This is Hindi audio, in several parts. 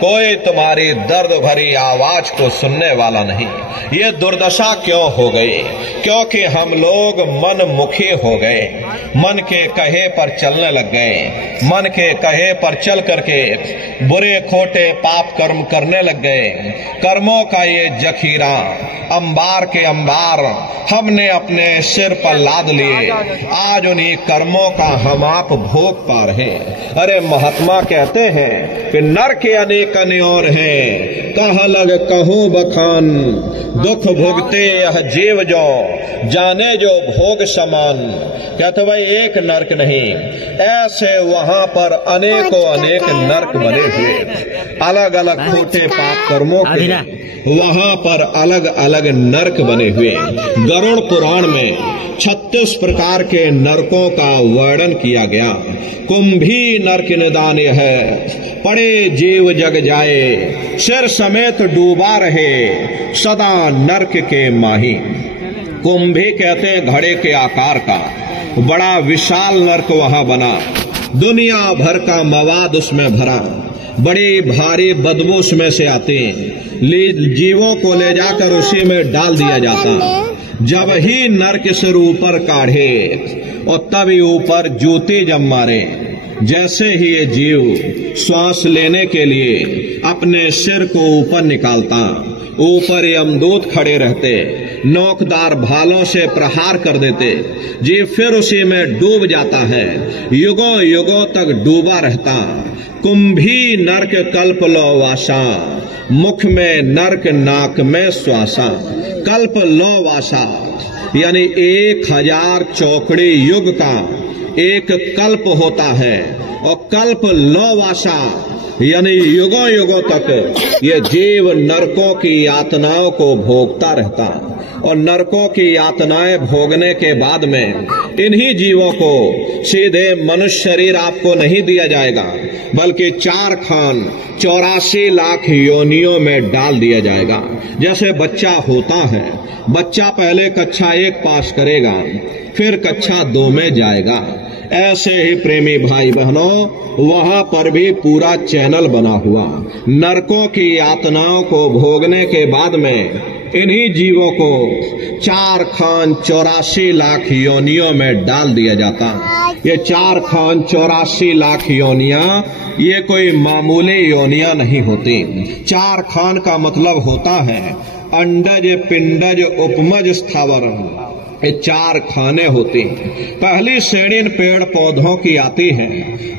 कोई तुम्हारी दर्द भरी आवाज को सुनने वाला नहीं। ये दुर्दशा क्यों हो गई? क्योंकि हम लोग मन मुखी हो गए, मन के कहे पर चलने लग गए, मन के कहे पर चल करके बुरे खोटे पाप कर्म करने लग गए। कर्मों का ये जखीरा अंबार के अंबार हमने अपने सिर पर लाद लिए, आज उन्हीं कर्मों का हम आप भोग पा रहे। अरे महात्मा कहते हैं कि नर के अनेक और हैं, कहाँ लग कहूँ बखान, दुख भोगते यह जीव जो जाने जो भोग समान। कहते भाई एक नरक नहीं, ऐसे वहां पर अनेकों अनेक नरक बने हुए, अलग अलग खोटे पाप कर्मों के वहां पर अलग अलग नरक बने हुए। गरुड़ पुराण में 36 प्रकार के नरकों का वर्णन किया गया। कुंभी नरक निदान है, पड़े जीव जग जाए, सिर समेत डूबा रहे, सदा नरक के माही। कुंभी कहते हैं घड़े के आकार का बड़ा विशाल नरक वहां बना, दुनिया भर का मवाद उसमें भरा, बड़ी भारी बदबू उसमें से आती, जीवों को ले जाकर उसी में डाल दिया जाता। जब ही नरक सिर ऊपर काढ़े और तभी ऊपर जूती जब मारे, जैसे ही ये जीव श्वास लेने के लिए अपने सिर को ऊपर निकालता, ऊपर यमदूत खड़े रहते, नोकदार भालों से प्रहार कर देते, जीव फिर उसी में डूब जाता है, युगों युगों तक डूबा रहता। कुंभी नरक कल्प लो वासा, मुख में नरक नाक में श्वासा। कल्प लो वासा यानी 1000 चौकड़ी युग का एक कल्प होता है, और कल्प लो वासा यानी युगों युगों तक ये जीव नरकों की यातनाओं को भोगता रहता। और नरकों की यातनाएं भोगने के बाद में इन्हीं जीवों को सीधे मनुष्य शरीर आपको नहीं दिया जाएगा, बल्कि 4 खान 84 लाख योनियों में डाल दिया जाएगा। जैसे बच्चा होता है, बच्चा पहले कक्षा 1 पास करेगा, फिर कक्षा 2 में जाएगा। ऐसे ही प्रेमी भाई बहनों, वहां पर भी पूरा चैनल बना हुआ, नरकों की यातनाओं को भोगने के बाद में इन्हीं जीवों को 4 खान 84 लाख योनियों में डाल दिया जाता। ये 4 खान 84 लाख योनियां ये कोई मामूली योनियां नहीं होती। 4 खान का मतलब होता है अंडज पिंडज उपमज स्थावर, ये 4 खाने होती। पहली श्रेणी पेड़ पौधों की आती है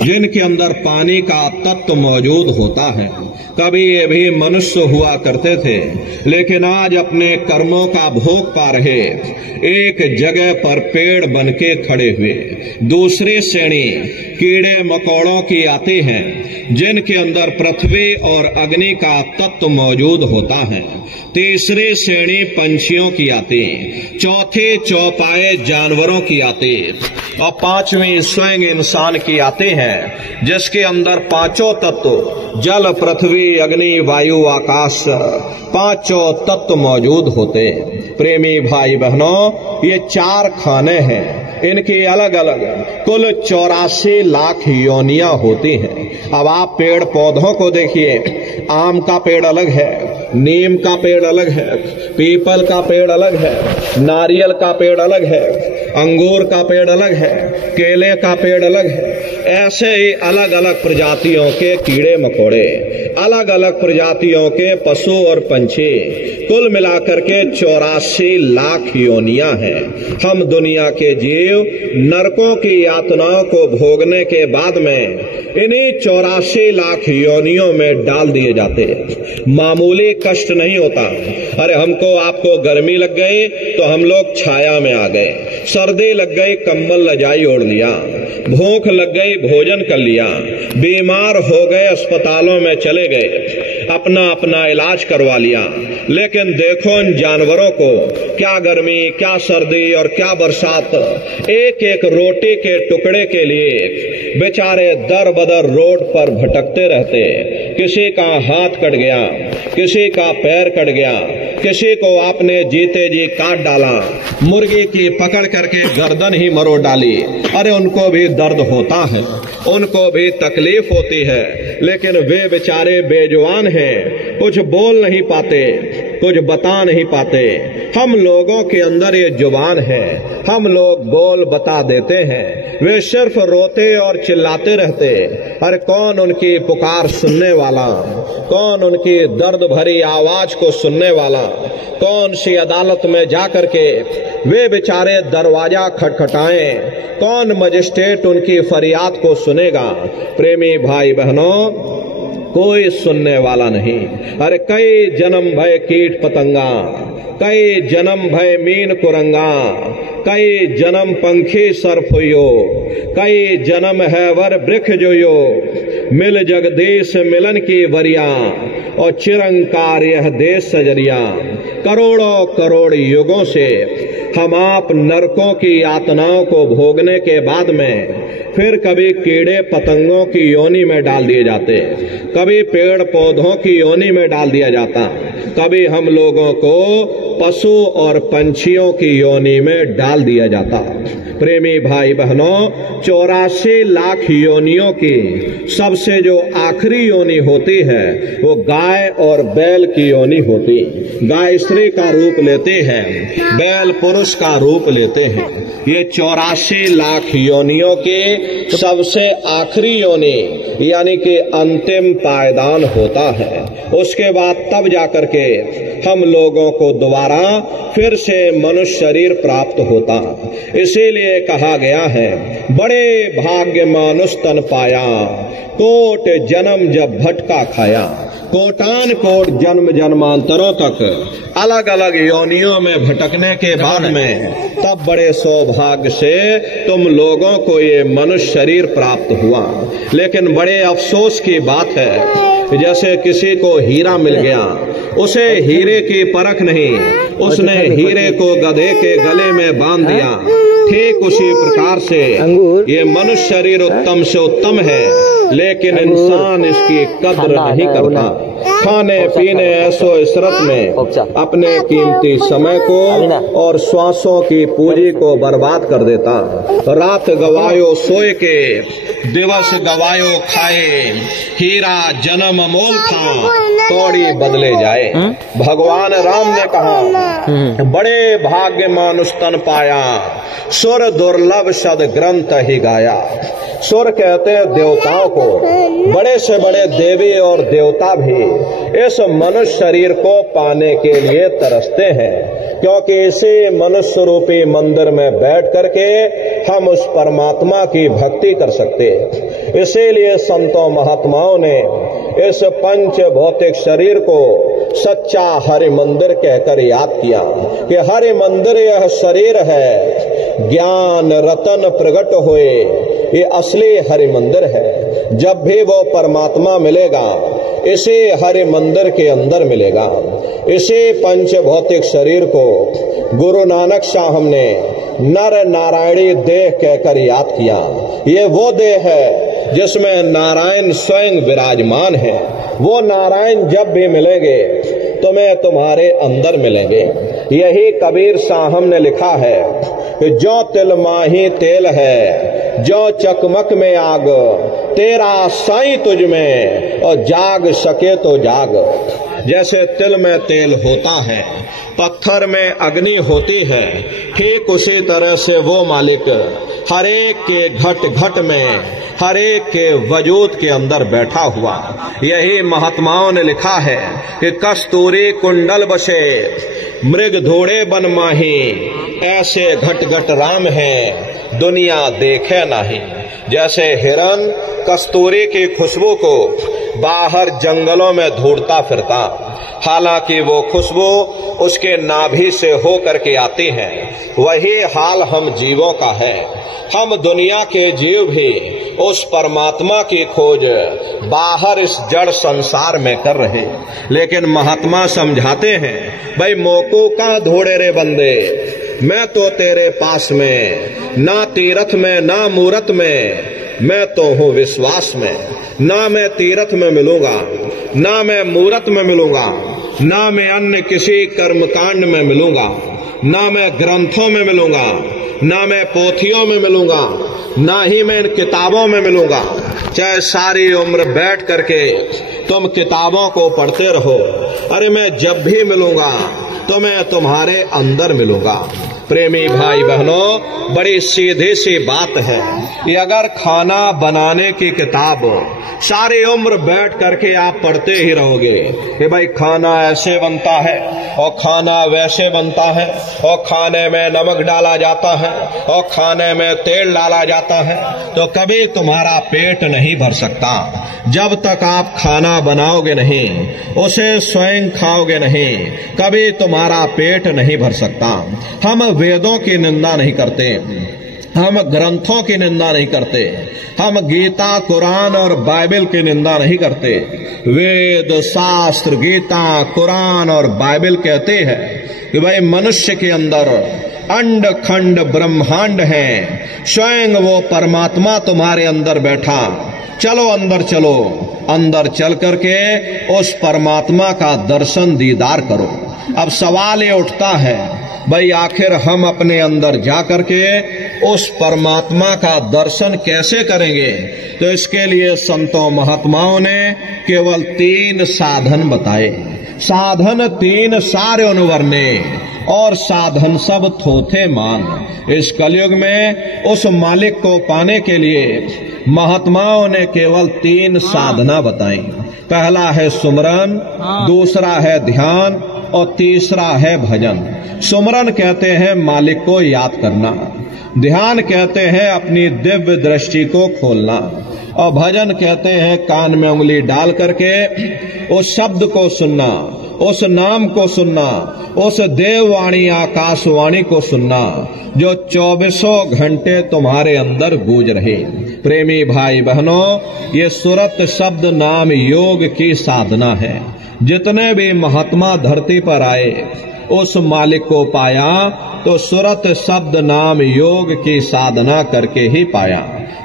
जिनके अंदर पानी का तत्व मौजूद होता है। कभी ये भी मनुष्य हुआ करते थे, लेकिन आज अपने कर्मों का भोग पा रहे, एक जगह पर पेड़ बनके खड़े हुए। दूसरी श्रेणी कीड़े मकोड़ों की आती है जिनके अंदर पृथ्वी और अग्नि का तत्व मौजूद होता है। तीसरी श्रेणी पंछियों की आती, चौथी चौपाए जानवरों की आती, और 5वीं स्वयं इंसान की आती है जिसके अंदर 5 तत्व जल पृथ्वी अग्नि वायु आकाश 5 तत्व मौजूद होते। प्रेमी भाई बहनों, ये 4 खाने हैं, इनकी अलग अलग कुल 84 लाख योनियां होती हैं। अब आप पेड़ पौधों को देखिए, आम का पेड़ अलग है, नीम का पेड़ अलग है, पीपल का पेड़ अलग है, नारियल का पेड़ अलग है, अंगूर का पेड़ अलग है, केले का पेड़ अलग है। ऐसे ही अलग अलग प्रजातियों के कीड़े मकोड़े, अलग अलग प्रजातियों के पशु और पंछी, कुल मिलाकर के 84 लाख योनियां हैं। हम दुनिया के जीव नरकों की यातनाओं को भोगने के बाद में इन्हीं 84 लाख योनियों में डाल दिए जाते। मामूली कष्ट नहीं होता। अरे हमको आपको गर्मी लग गई तो हम लोग छाया में आ गए, सर्दी लग गई कंबल रजाई ओढ़ लिया, भूख लग गई भोजन कर लिया, बीमार हो गए अस्पतालों में चले गए, अपना अपना इलाज करवा लिया। लेकिन देखो इन जानवरों को, क्या गर्मी, क्या सर्दी और क्या बरसात, एक एक रोटी के टुकड़े के लिए बेचारे दर बदर रोड पर भटकते रहते। किसी का हाथ कट गया, किसी का पैर कट गया, किसी को आपने जीते जी काट डाला, मुर्गी की पकड़ करके गर्दन ही मरोड़ डाली। अरे उनको भी दर्द होता है, उनको भी तकलीफ होती है, लेकिन वे बेचारे बेजुबान हैं, कुछ बोल नहीं पाते, कुछ बता नहीं पाते। हम लोगों के अंदर ये जुबान है, हम लोग बोल बता देते हैं, वे सिर्फ रोते और चिल्लाते रहते। अरे कौन उनकी पुकार सुनने वाला, कौन उनकी दर्द भरी आवाज को सुनने वाला, कौन सी अदालत में जाकर के वे बेचारे दरवाजा खटखटाएं, कौन मजिस्ट्रेट उनकी फरियाद को सुनेगा। प्रेमी भाई बहनों, कोई सुनने वाला नहीं। अरे कई जन्म भय कीट पतंगा, कई जन्म भय मीन कुरंगा, कई जन्म पंखी सरफुयो, कई जन्म है वर वृक्ष जोयो, मिल जगदीश मिलन की वरिया और चिरंकार यह देश सजरिया। करोड़ों करोड़ युगों से हम आप नरकों की यातनाओं को भोगने के बाद में फिर कभी कीड़े पतंगों की योनि में डाल दिए जाते, कभी पेड़ पौधों की योनि में डाल दिया जाता, कभी हम लोगों को पशु और पंछियों की योनि में डाल दिया जाता। प्रेमी भाई बहनों, 84 लाख योनियों की सबसे जो आखिरी योनि होती है वो गाय और बैल की योनि होती। गाय स्त्री का रूप लेते हैं, बैल पुरुष का रूप लेते हैं। ये 84 लाख योनियों की सबसे आखिरी योनि यानी कि अंतिम पायदान होता है। उसके बाद तब जाकर के हम लोगों को दोबारा फिर से मनुष्य शरीर प्राप्त होता। इसीलिए कहा गया है, बड़े भाग्य मानुष तन पाया, कोट जन्म जब भटका खाया। कोटान कोट जन्म जन्मांतरों तक अलग अलग योनियों में भटकने के बाद में तब बड़े सौभाग्य से तुम लोगों को ये मनुष्य शरीर प्राप्त हुआ। लेकिन बड़े अफसोस की बात है, जैसे किसी को हीरा मिल गया, उसे हीरे की परख नहीं, उसने हीरे को गधे के गले में बांध दिया। ठीक उसी प्रकार से ये मनुष्य शरीर उत्तम से उत्तम है, लेकिन इंसान इसकी कद्र नहीं करता। खाने पीने ऐसो इशरत में अपने कीमती समय को और श्वासों की पूंजी को बर्बाद कर देता। रात गवायो सोए के, दिवस गवायो खाए, हीरा जन्म अमोल था, कौड़ी बदले जाए। भगवान राम ने कहा, बड़े भाग्य मानुष तन पाया, सुर दुर्लभ सद ग्रंथ ही गाया। सुर कहते हैं देवताओं को, बड़े से बड़े देवी और देवता भी इस मनुष्य शरीर को पाने के लिए तरसते हैं, क्योंकि इसी मनुष्य रूपी मंदिर में बैठ करके हम उस परमात्मा की भक्ति कर सकते हैं। इसीलिए संतों महात्माओं ने इस पंच भौतिक शरीर को सच्चा हरि मंदिर कहकर याद किया कि हरि मंदिर यह शरीर है, ज्ञान रतन प्रकट हुए, ये असली हरि मंदिर है। जब भी वो परमात्मा मिलेगा इसे हरि मंदिर के अंदर मिलेगा। इसे पंच भौतिक शरीर को गुरु नानक साहब ने नर नारायणी देह कहकर याद किया। ये वो देह है जिसमें नारायण स्वयं विराजमान है। वो नारायण जब भी मिलेंगे तुम्हें तुम्हारे अंदर मिलेंगे। यही कबीर साहब ने लिखा है कि जो तिल माही तेल है, जो चकमक में आग, तेरा साईं तुझ में और जाग सके तो जाग। जैसे तिल में तेल होता है, पत्थर में अग्नि होती है, ठीक उसी तरह से वो मालिक हरेक के घट घट में, हरेक के वजूद के अंदर बैठा हुआ। यही महात्माओं ने लिखा है कि कस्तूरी कुंडल बसे, मृग धोड़े बन माही, ऐसे घट घट राम है दुनिया देखे नहीं। जैसे हिरन कस्तूरी की खुशबू को बाहर जंगलों में ढूंढता फिरता, हालांकि वो खुशबू उसके नाभि से हो करके आती है, वही हाल हम जीवों का है। हम दुनिया के जीव भी उस परमात्मा की खोज बाहर इस जड़ संसार में कर रहे, लेकिन महात्मा समझाते हैं, भाई मोको का ढूंढे रे बंदे, मैं तो तेरे पास में, ना तीरथ में ना मूरत में, मैं तो हूँ विश्वास में। ना मैं तीरथ में मिलूंगा, ना मैं मूरत में मिलूंगा, ना मैं अन्य किसी कर्मकांड में मिलूंगा, ना मैं ग्रंथों में मिलूंगा, ना मैं पोथियों में मिलूंगा, ना ही मैं इन किताबों में मिलूंगा। चाहे सारी उम्र बैठ करके तुम किताबों को पढ़ते रहो, अरे मैं जब भी मिलूंगा तो मैं तुम्हारे अंदर मिलूंगा। प्रेमी भाई बहनों, बड़ी सीधी सी बात है कि अगर खाना बनाने की किताब सारी उम्र बैठ करके आप पढ़ते ही रहोगे कि भाई खाना ऐसे बनता है और खाना वैसे बनता है और खाने में नमक डाला जाता है और खाने में तेल डाला जाता है, तो कभी तुम्हारा पेट नहीं भर सकता। जब तक आप खाना बनाओगे नहीं, उसे स्वयं खाओगे नहीं, कभी तुम्हारा पेट नहीं भर सकता। हम वेदों की निंदा नहीं करते, हम ग्रंथों की निंदा नहीं करते, हम गीता, कुरान और बाइबल की निंदा नहीं करते। वेद, शास्त्र, गीता, कुरान और बाइबल कहते हैं कि भाई मनुष्य के अंदर अंड खंड ब्रह्मांड है, स्वयं वो परमात्मा तुम्हारे अंदर बैठा। चलो अंदर चलो, अंदर चल करके उस परमात्मा का दर्शन दीदार करो। अब सवाल ये उठता है भाई आखिर हम अपने अंदर जा करके उस परमात्मा का दर्शन कैसे करेंगे? तो इसके लिए संतों महात्माओं ने केवल 3 साधन बताए। साधन 3 सारे अनुवर्णे और साधन सब थोथे मान। इस कलयुग में उस मालिक को पाने के लिए महात्माओं ने केवल 3 साधना बताई। पहला है सुमरन, दूसरा है ध्यान और तीसरा है भजन। सुमरन कहते हैं मालिक को याद करना, ध्यान कहते हैं अपनी दिव्य दृष्टि को खोलना, और भजन कहते हैं कान में उंगली डाल करके उस शब्द को सुनना, उस नाम को सुनना, उस देववाणी आकाशवाणी को सुनना जो 24 घंटे तुम्हारे अंदर गूंज रहे। प्रेमी भाई बहनों, ये सुरत शब्द नाम योग की साधना है। जितने भी महात्मा धरती पर आए उस मालिक को पाया तो सुरत शब्द नाम योग की साधना करके ही पाया।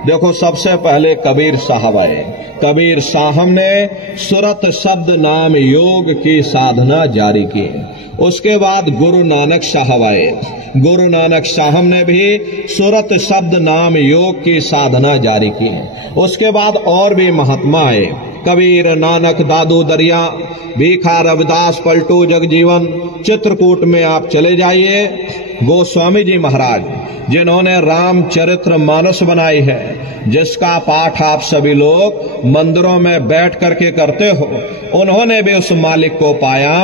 देखो सबसे पहले कबीर साहब आए। कबीर साहब ने सुरत शब्द नाम योग की साधना जारी की। उसके बाद गुरु नानक साहब आए। गुरु नानक साहब ने भी सुरत शब्द नाम योग की साधना जारी की। उसके बाद और भी महात्मा आए, कबीर, नानक, दादू दरिया, भीखा, रविदास, पलटू, जगजीवन। चित्रकूट में आप चले जाइए, गोस्वामी जी महाराज जिन्होंने रामचरित्र मानस बनाई है, जिसका पाठ आप सभी लोग मंदिरों में बैठ करके करते हो, उन्होंने भी उस मालिक को पाया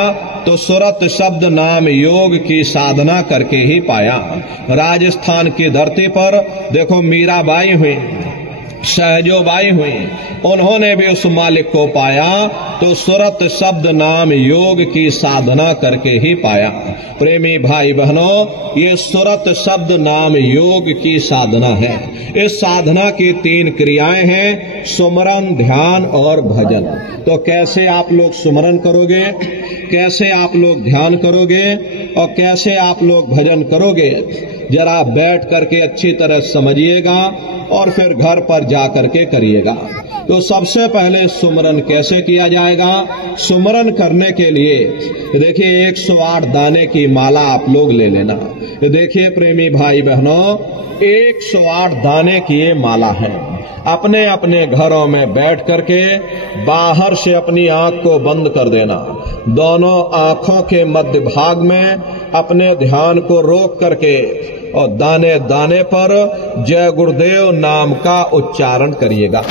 तो सुरत शब्द नाम योग की साधना करके ही पाया। राजस्थान की धरती पर देखो मीराबाई हुई, सहजोबाई हुई, उन्होंने भी उस मालिक को पाया तो सुरत शब्द नाम योग की साधना करके ही पाया। प्रेमी भाई बहनों, ये सुरत शब्द नाम योग की साधना है। इस साधना की 3 क्रियाएं हैं, सुमरन, ध्यान और भजन। तो कैसे आप लोग सुमरन करोगे, कैसे आप लोग ध्यान करोगे और कैसे आप लोग भजन करोगे, जरा बैठ करके अच्छी तरह समझिएगा और फिर घर पर जा करके करिएगा। तो सबसे पहले सुमरन कैसे किया जाएगा? सुमरन करने के लिए देखिए 108 दाने की माला आप लोग ले लेना। देखिए प्रेमी भाई बहनों, 108 दाने की ये माला है। अपने अपने घरों में बैठ करके बाहर से अपनी आंख को बंद कर देना। दोनों आंखों के मध्य भाग में अपने ध्यान को रोक करके और दाने दाने पर जय गुरुदेव नाम का उच्चारण करिएगा।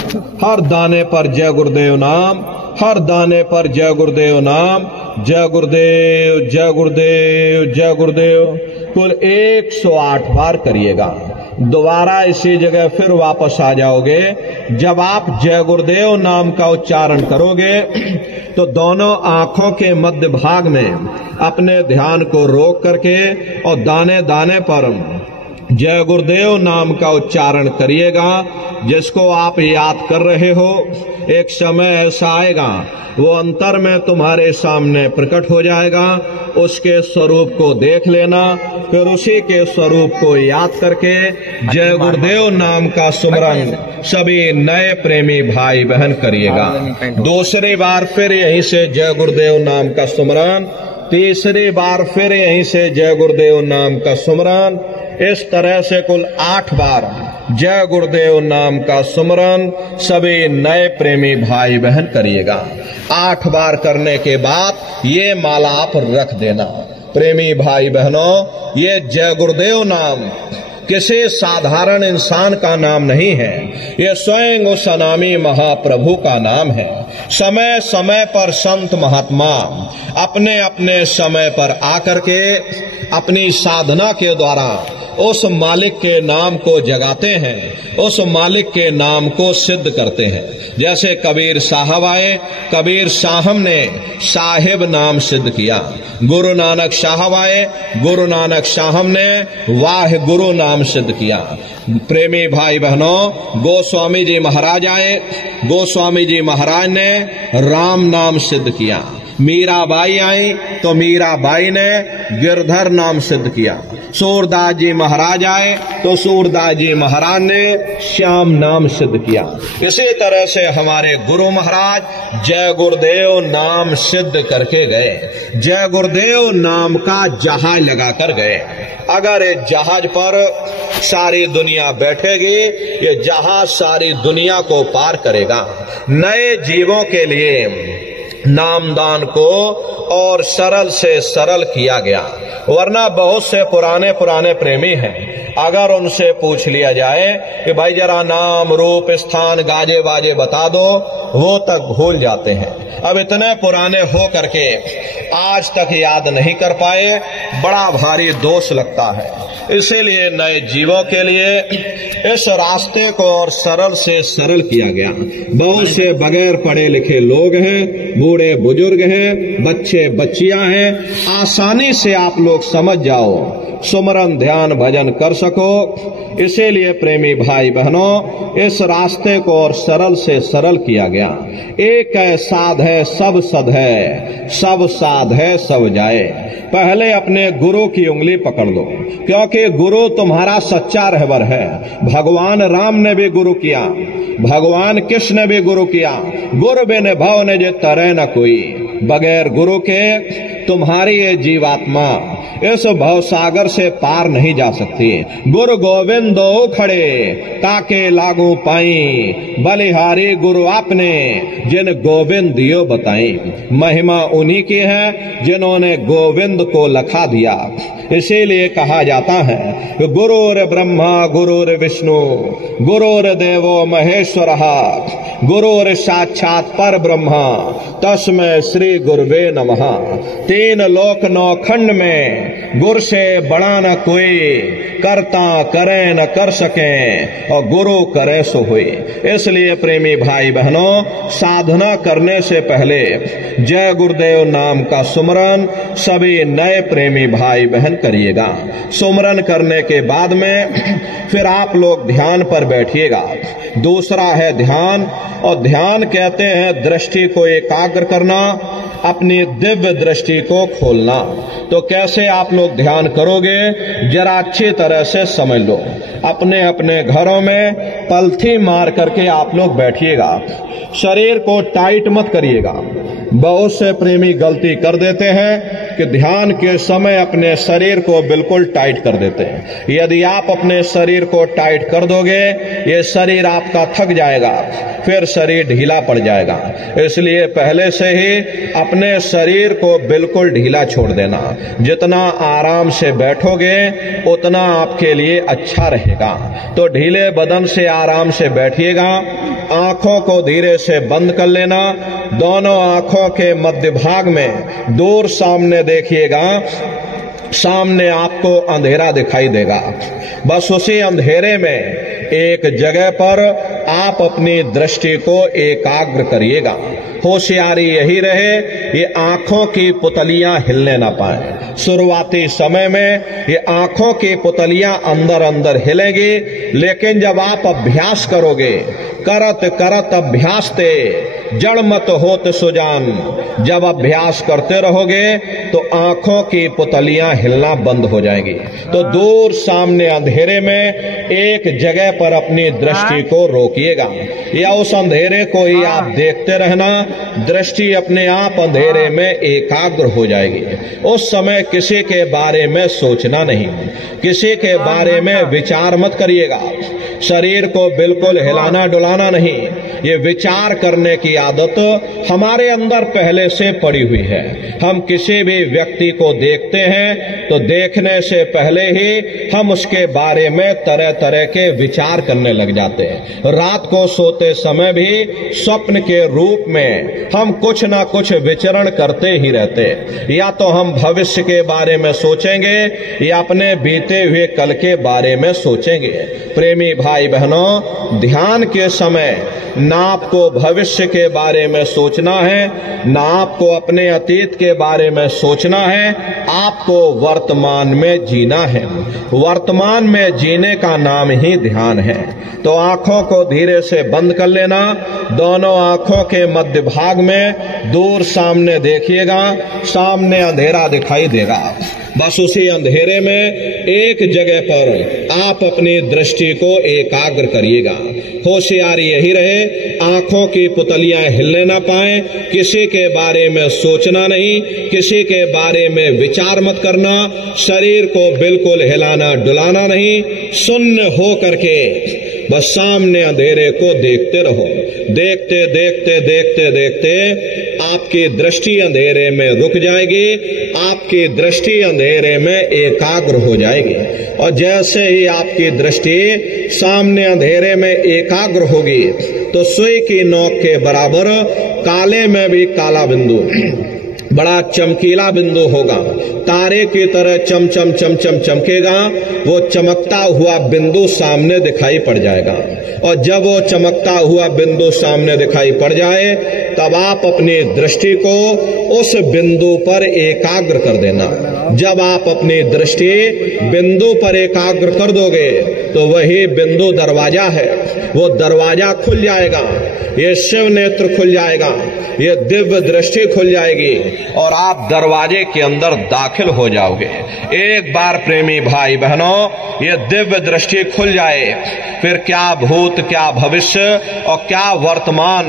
हर दाने पर जय गुरुदेव नाम, हर दाने पर जय गुरुदेव नाम, जय गुरुदेव, जय गुरुदेव, जय गुरुदेव, कुल 108 बार करिएगा। दोबारा इसी जगह फिर वापस आ जाओगे। जब आप जय गुरुदेव नाम का उच्चारण करोगे तो दोनों आंखों के मध्य भाग में अपने ध्यान को रोक करके और दाने दाने पर जय गुरुदेव नाम का उच्चारण करिएगा। जिसको आप याद कर रहे हो, एक समय ऐसा आएगा वो अंतर में तुम्हारे सामने प्रकट हो जाएगा। उसके स्वरूप को देख लेना, फिर उसी के स्वरूप को याद करके जय गुरुदेव नाम का सुमरन सभी नए प्रेमी भाई बहन करिएगा। दूसरी बार फिर यहीं से जय गुरुदेव नाम का सुमरन तीसरी बार फिर यहीं से जय गुरुदेव नाम का सुमरन। इस तरह से कुल 8 बार जय गुरुदेव नाम का सुमरन सभी नए प्रेमी भाई बहन करिएगा। 8 बार करने के बाद ये माला आप रख देना। प्रेमी भाई बहनों, ये जय गुरुदेव नाम किसी साधारण इंसान का नाम नहीं है, ये स्वयं उस अनामी महाप्रभु का नाम है। समय समय पर संत महात्मा अपने अपने समय पर आकर के अपनी साधना के द्वारा उस मालिक के नाम को जगाते हैं, उस मालिक के नाम को सिद्ध करते हैं। जैसे कबीर साहब आए, कबीर साहब ने साहिब नाम सिद्ध किया। गुरु नानक साहब आए, गुरु नानक साहब ने वाह गुरु नाम सिद्ध किया। प्रेमी भाई बहनों, गोस्वामी जी महाराज आए, गोस्वामी जी महाराज ने राम नाम सिद्ध किया। मीराबाई आई तो मीराबाई ने गिरधर नाम सिद्ध किया। सूरदास जी महाराज आए तो सूरदास जी महाराज ने श्याम नाम सिद्ध किया। इसी तरह से हमारे गुरु महाराज जय गुरुदेव नाम सिद्ध करके गए। जय गुरुदेव नाम का जहाज लगा कर गए। अगर इस जहाज पर सारी दुनिया बैठेगी, ये जहाज सारी दुनिया को पार करेगा। नए जीवों के लिए नामदान को और सरल से सरल किया गया, वरना बहुत से पुराने पुराने प्रेमी हैं। अगर उनसे पूछ लिया जाए कि भाई जरा नाम रूप स्थान गाजे बाजे बता दो, वो तक भूल जाते हैं। अब इतने पुराने हो करके आज तक याद नहीं कर पाए, बड़ा भारी दोष लगता है। इसीलिए नए जीवों के लिए इस रास्ते को और सरल से सरल किया गया। बहुत से बगैर पढ़े लिखे लोग हैं, बूढ़े बुजुर्ग हैं, बच्चे बच्चियां हैं, आसानी से आप लोग समझ जाओ, सुमरन ध्यान भजन कर सको। इसीलिए प्रेमी भाई बहनों, इस रास्ते को और सरल से सरल किया गया। एक है साध है सब सद है, सब साध है सब जाए। पहले अपने गुरु की उंगली पकड़ लो, क्योंकि गुरु तुम्हारा सच्चा रहबर है। भगवान राम ने भी गुरु किया, भगवान कृष्ण ने भी गुरु किया। गुरु बिन भव ने जे तरे न कोई, बगैर गुरु के तुम्हारी ये जीवात्मा इस भवसागर से पार नहीं जा सकती। गुरु गोविंदो खड़े ताके लागू पाई, बलिहारी गुरु आपने जिन गोविंद दियो बताई। महिमा उन्हीं की है जिन्होंने गोविंद को लखा दिया। इसीलिए कहा जाता है गुरुर ब्रह्मा गुरुर विष्णु गुरुर देवो महेश्वरः गुरुर साक्षात पर ब्रह्मा तस्मै श्री गुरुवे नमः। 3 लोक 9 खंड में गुरु से बड़ा न कोई, करता करे न कर सके और गुरु करे सो हुई। इसलिए प्रेमी भाई बहनों, साधना करने से पहले जय गुरुदेव नाम का सुमरन सभी नए प्रेमी भाई बहन करिएगा। सुमरन करने के बाद में फिर आप लोग ध्यान पर बैठिएगा। दूसरा है ध्यान, और ध्यान कहते हैं दृष्टि को एकाग्र करना, अपनी दिव्य दृष्टि को खोलना। तो कैसे आप लोग ध्यान करोगे, जरा अच्छी तरह से समझ लो। अपने अपने घरों में पलथी मार करके आप लोग बैठिएगा। शरीर को टाइट मत करिएगा। बहुत से प्रेमी गलती कर देते हैं कि ध्यान के समय अपने शरीर को बिल्कुल टाइट कर देते हैं। यदि आप अपने शरीर को टाइट कर दोगे, ये शरीर आपका थक जाएगा, फिर शरीर ढीला पड़ जाएगा। इसलिए पहले से ही अपने शरीर को बिल्कुल ढीला छोड़ देना। जितना आराम से बैठोगे उतना आपके लिए अच्छा रहेगा। तो ढीले बदन से आराम से बैठिएगा। आंखों को धीरे से बंद कर लेना। दोनों आंखों के मध्य भाग में दूर सामने देखिएगा, सामने आपको अंधेरा दिखाई देगा। बस उसी अंधेरे में एक जगह पर आप अपनी दृष्टि को एकाग्र करिएगा। होशियारी यही रहे ये आंखों की पुतलियां हिलने ना पाए। शुरुआती समय में ये आंखों की पुतलियां अंदर अंदर हिलेंगी, लेकिन जब आप अभ्यास करोगे, करत करत अभ्यास ते जड़ मत होत सुजान। जब अभ्यास करते रहोगे तो आंखों की पुतलियां हिलना बंद हो जाएंगी। तो दूर सामने अंधेरे में एक जगह पर अपनी दृष्टि को रोकिएगा या उस अंधेरे को ही आप देखते रहना। दृष्टि अपने आप अंधेरे में एकाग्र हो जाएगी। उस समय किसी के बारे में सोचना नहीं, किसी के बारे में विचार मत करिएगा। शरीर को बिल्कुल हिलाना डुलाना नहीं। ये विचार करने की आदत हमारे अंदर पहले से पड़ी हुई है। हम किसी भी व्यक्ति को देखते हैं तो देखने से पहले ही हम उसके बारे में तरह तरह के विचार करने लग जाते हैं। रात को सोते समय भी स्वप्न के रूप में हम कुछ ना कुछ विचरण करते ही रहते हैं। या तो हम भविष्य के बारे में सोचेंगे या अपने बीते हुए कल के बारे में सोचेंगे। प्रेमी भाई बहनों, ध्यान के समय ना आपको भविष्य के बारे में सोचना है, ना आपको अपने अतीत के बारे में सोचना है। आपको वर्तमान में जीना है। वर्तमान में जीने का नाम ही ध्यान है। तो आंखों को धीरे से बंद कर लेना। दोनों आंखों के मध्य भाग में दूर सामने देखिएगा, सामने अंधेरा दिखाई देगा। बस उसी अंधेरे में एक जगह पर आप अपनी दृष्टि को एकाग्र करिएगा। होशियारी यही रहे, आंखों की पुतलियां हिलने ना पाए, किसी के बारे में सोचना नहीं, किसी के बारे में विचार मत करना, शरीर को बिल्कुल हिलाना डुलाना नहीं। शून्य हो करके बस सामने अंधेरे को देखते रहो। देखते देखते देखते देखते आपकी दृष्टि अंधेरे में रुक जाएगी, आपकी दृष्टि अंधेरे में एकाग्र हो जाएगी। और जैसे ही आपकी दृष्टि सामने अंधेरे में एकाग्र होगी तो सुई की नोक के बराबर काले में भी काला बिंदु, बड़ा चमकीला बिंदु होगा। तारे की तरह चम चम चम चम चमकेगा। वो चमकता हुआ बिंदु सामने दिखाई पड़ जाएगा। और जब वो चमकता हुआ बिंदु सामने दिखाई पड़ जाए तब आप अपनी दृष्टि को उस बिंदु पर एकाग्र कर देना। जब आप अपनी दृष्टि बिंदु पर एकाग्र कर दोगे तो वही बिंदु दरवाजा है। वो दरवाजा खुल जाएगा, ये शिव नेत्र खुल जाएगा, ये दिव्य दृष्टि खुल जाएगी और आप दरवाजे के अंदर दाखिल हो जाओगे। एक बार प्रेमी भाई बहनों ये दिव्य दृष्टि खुल जाए, फिर क्या भूत, क्या भविष्य और क्या वर्तमान,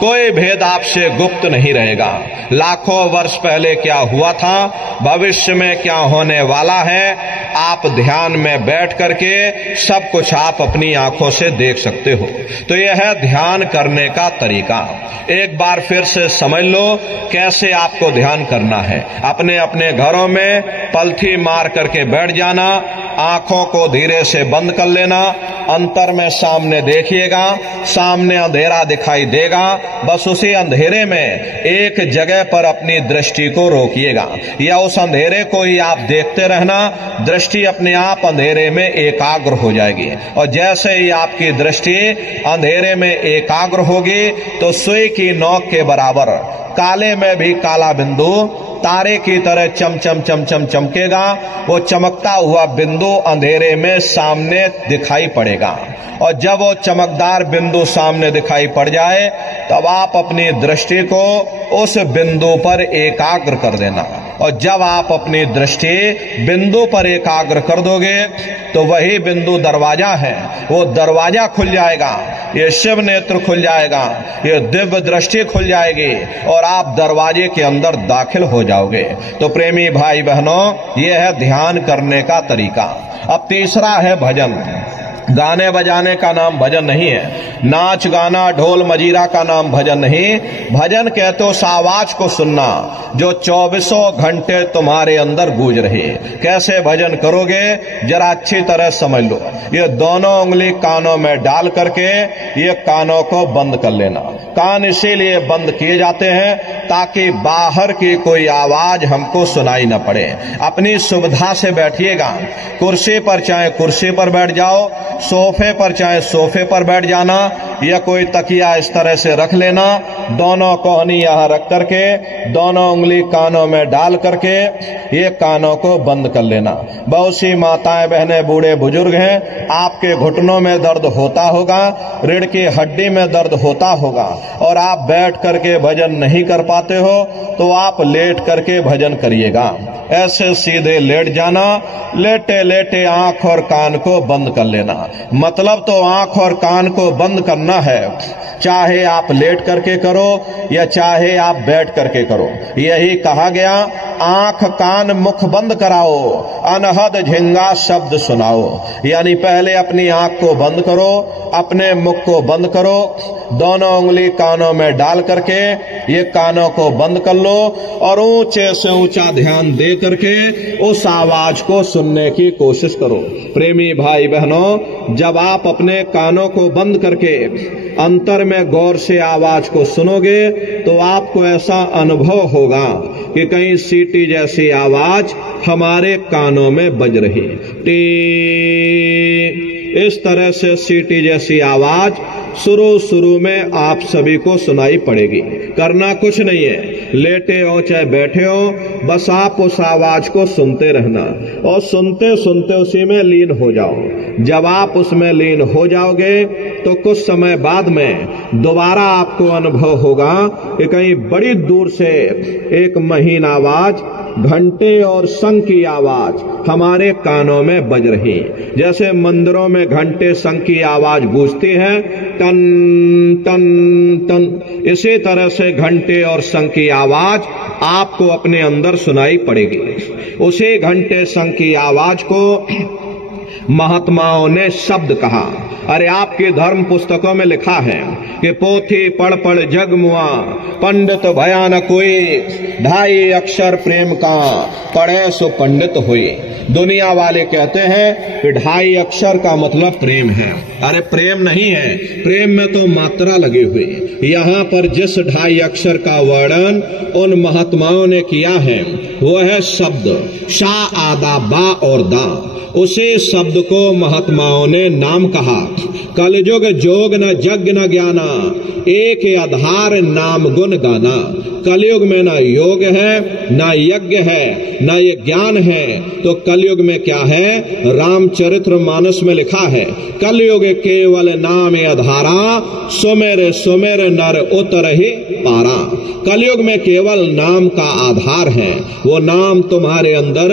कोई भेद आपसे गुप्त नहीं रहेगा। लाखों वर्ष पहले क्या हुआ था, भविष्य में क्या होने वाला है, आप ध्यान में बैठ करके सब कुछ आप अपनी आंखों से देख सकते हो। तो यह है ध्यान करने का तरीका। एक बार फिर से समझ लो कैसे आपको ध्यान करना है। अपने अपने घरों में पलथी मार करके बैठ जाना, आंखों को धीरे से बंद कर लेना, अंतर में सामने देखिएगा, सामने अंधेरा दिखाई देगा। बस उसी अंधेरे में एक जगह पर अपनी दृष्टि को रोकिएगा या उस अंधेरे को ही आप देखते रहना। दृष्टि अपने आप अंधेरे में एकाग्र हो जाएगी और जैसे ही आपकी दृष्टि अंधेरे में एकाग्र होगी तो सुई की नोक के बराबर काले में भी काला बिंदु तारे की तरह चम चम चम चम चमकेगा। वो चमकता हुआ बिंदु अंधेरे में सामने दिखाई पड़ेगा और जब वो चमकदार बिंदु सामने दिखाई पड़ जाए तब आप अपनी दृष्टि को उस बिंदु पर एकाग्र कर देना। और जब आप अपनी दृष्टि बिंदु पर एकाग्र कर दोगे तो वही बिंदु दरवाजा है। वो दरवाजा खुल जाएगा, ये शिव नेत्र खुल जाएगा, ये दिव्य दृष्टि खुल जाएगी और आप दरवाजे के अंदर दाखिल हो जाओगे। तो प्रेमी भाई बहनों ये है ध्यान करने का तरीका। अब तीसरा है भजन। गाने बजाने का नाम भजन नहीं है, नाच गाना ढोल मजीरा का नाम भजन नहीं। भजन कहते उस आवाज को सुनना जो 24 घंटे तुम्हारे अंदर गूंज रही। कैसे भजन करोगे जरा अच्छी तरह समझ लो। ये दोनों उंगली कानों में डाल करके ये कानों को बंद कर लेना। कान इसीलिए बंद किए जाते हैं ताकि बाहर की कोई आवाज हमको सुनाई न पड़े। अपनी सुविधा से बैठिएगा, कुर्सी पर चाहे कुर्सी पर बैठ जाओ सोफे पर चाहे सोफे पर बैठ जाना या कोई तकिया इस तरह से रख लेना, दोनों कोहनी यहाँ रख करके दोनों उंगली कानों में डाल करके ये कानों को बंद कर लेना। बहुत सी माताएं बहनें बूढ़े बुजुर्ग हैं, आपके घुटनों में दर्द होता होगा, रीढ़ की हड्डी में दर्द होता होगा और आप बैठ करके भजन नहीं कर पाते हो तो आप लेट करके भजन करिएगा। ऐसे सीधे लेट जाना, लेटे लेटे आंख और कान को बंद कर लेना। मतलब तो आंख और कान को बंद करना है, चाहे आप लेट करके करो या चाहे आप बैठ करके करो। यही कहा गया, आंख कान मुख बंद कराओ, अनहद झिंगा शब्द सुनाओ। यानी पहले अपनी आंख को बंद करो, अपने मुख को बंद करो, दोनों उंगली कानों में डाल करके ये कानों को बंद कर लो और ऊंचे से ऊंचा ध्यान दे करके उस आवाज को सुनने की कोशिश करो। प्रेमी भाई बहनों, जब आप अपने कानों को बंद करके अंतर में गौर से आवाज को सुनोगे तो आपको ऐसा अनुभव होगा कि कहीं सीटी जैसी आवाज हमारे कानों में बज रही। टी इस तरह से सीटी जैसी आवाज शुरू में आप सभी को सुनाई पड़ेगी। करना कुछ नहीं है, लेटे हो चाहे बैठे हो, बस आप उस आवाज को सुनते रहना और सुनते सुनते उसी में लीन हो जाओ। जब आप उसमें लीन हो जाओगे तो कुछ समय बाद में दोबारा आपको अनुभव होगा कि कहीं बड़ी दूर से एक महीन आवाज, घंटे और शंख की आवाज हमारे कानों में बज रही। जैसे मंदिरों में घंटे शंख की आवाज गूंजती है, टन टन टन, इसी तरह से घंटे और शंख की आवाज आपको अपने अंदर सुनाई पड़ेगी। उसी घंटे शंख की आवाज को महात्माओं ने शब्द कहा। अरे आपके धर्म पुस्तकों में लिखा है कि पोथी पढ़ पढ़ जग मुआ, पंडित भया न कोई, 2.5 अक्षर प्रेम का, पढ़े सो पंडित हुई। दुनिया वाले कहते हैं कि 2.5 अक्षर का मतलब प्रेम है। अरे प्रेम नहीं है, प्रेम में तो मात्रा लगी हुई। यहाँ पर जिस 2.5 अक्षर का वर्णन उन महात्माओं ने किया है वो है शब्द शा आदा बा और दा। उसी शब्द को महात्माओं ने नाम कहा। कलयुग जोग न जग न ज्ञाना, एक आधार नाम गुण गाना। कलयुग में ना योग है, ना यज्ञ है, ना ये ज्ञान है, तो कलयुग में क्या है? रामचरित्र मानस में लिखा है, कलयुग केवल नाम आधारा, सुमेर सुमेर नर उतर ही पारा। कलयुग में केवल नाम का आधार है, वो नाम तुम्हारे अंदर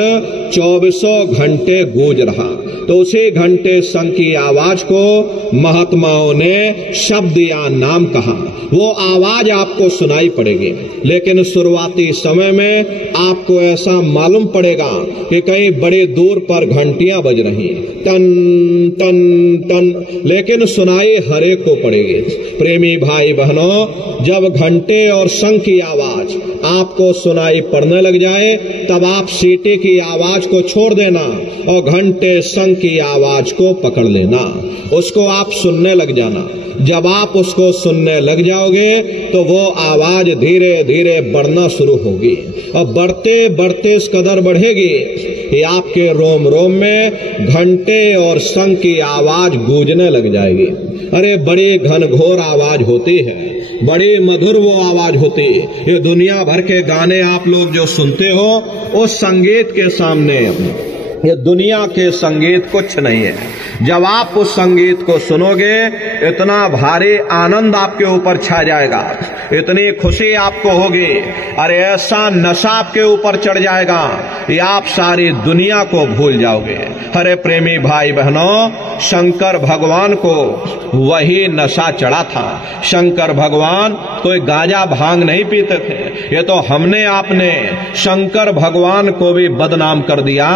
24 घंटे गूंज रहा। तो उसी घंटे शंख की आवाज को महात्माओं ने शब्द या नाम कहा। वो आवाज आपको सुनाई पड़ेगी, लेकिन शुरुआती समय में आपको ऐसा मालूम पड़ेगा कि कहीं बड़े दूर पर घंटियां बज रही, टन टन टन, लेकिन सुनाई हरेक को पड़ेगी। प्रेमी भाई बहनों, जब घंटे और शंख की आवाज आपको सुनाई पड़ने लग जाए तब आप सीटी की आवाज को छोड़ देना और घंटे शंख की आवाज को पकड़ लेना, उसको आप सुनने लग जाना। जब आप उसको सुनने लग जाओगे तो वो आवाज धीरे धीरे बढ़ना शुरू होगी और बढ़ते बढ़ते इस कदर बढ़ेगी कि आपके रोम रोम में घंटे और शंख की आवाज गूंजने लग जाएगी। अरे बड़ी घनघोर आवाज होती है, बड़ी मधुर वो आवाज होती है। ये दुनिया भर के गाने आप लोग जो सुनते हो उस संगीत के सामने ये दुनिया के संगीत कुछ नहीं है। जब आप उस संगीत को सुनोगे इतना भारी आनंद आपके ऊपर छा जाएगा, इतनी खुशी आपको होगी, अरे ऐसा नशा आपके ऊपर चढ़ जाएगा कि आप सारी दुनिया को भूल जाओगे। अरे प्रेमी भाई बहनों, शंकर भगवान को वही नशा चढ़ा था। शंकर भगवान कोई गांजा भांग नहीं पीते थे। ये तो हमने आपने शंकर भगवान को भी बदनाम कर दिया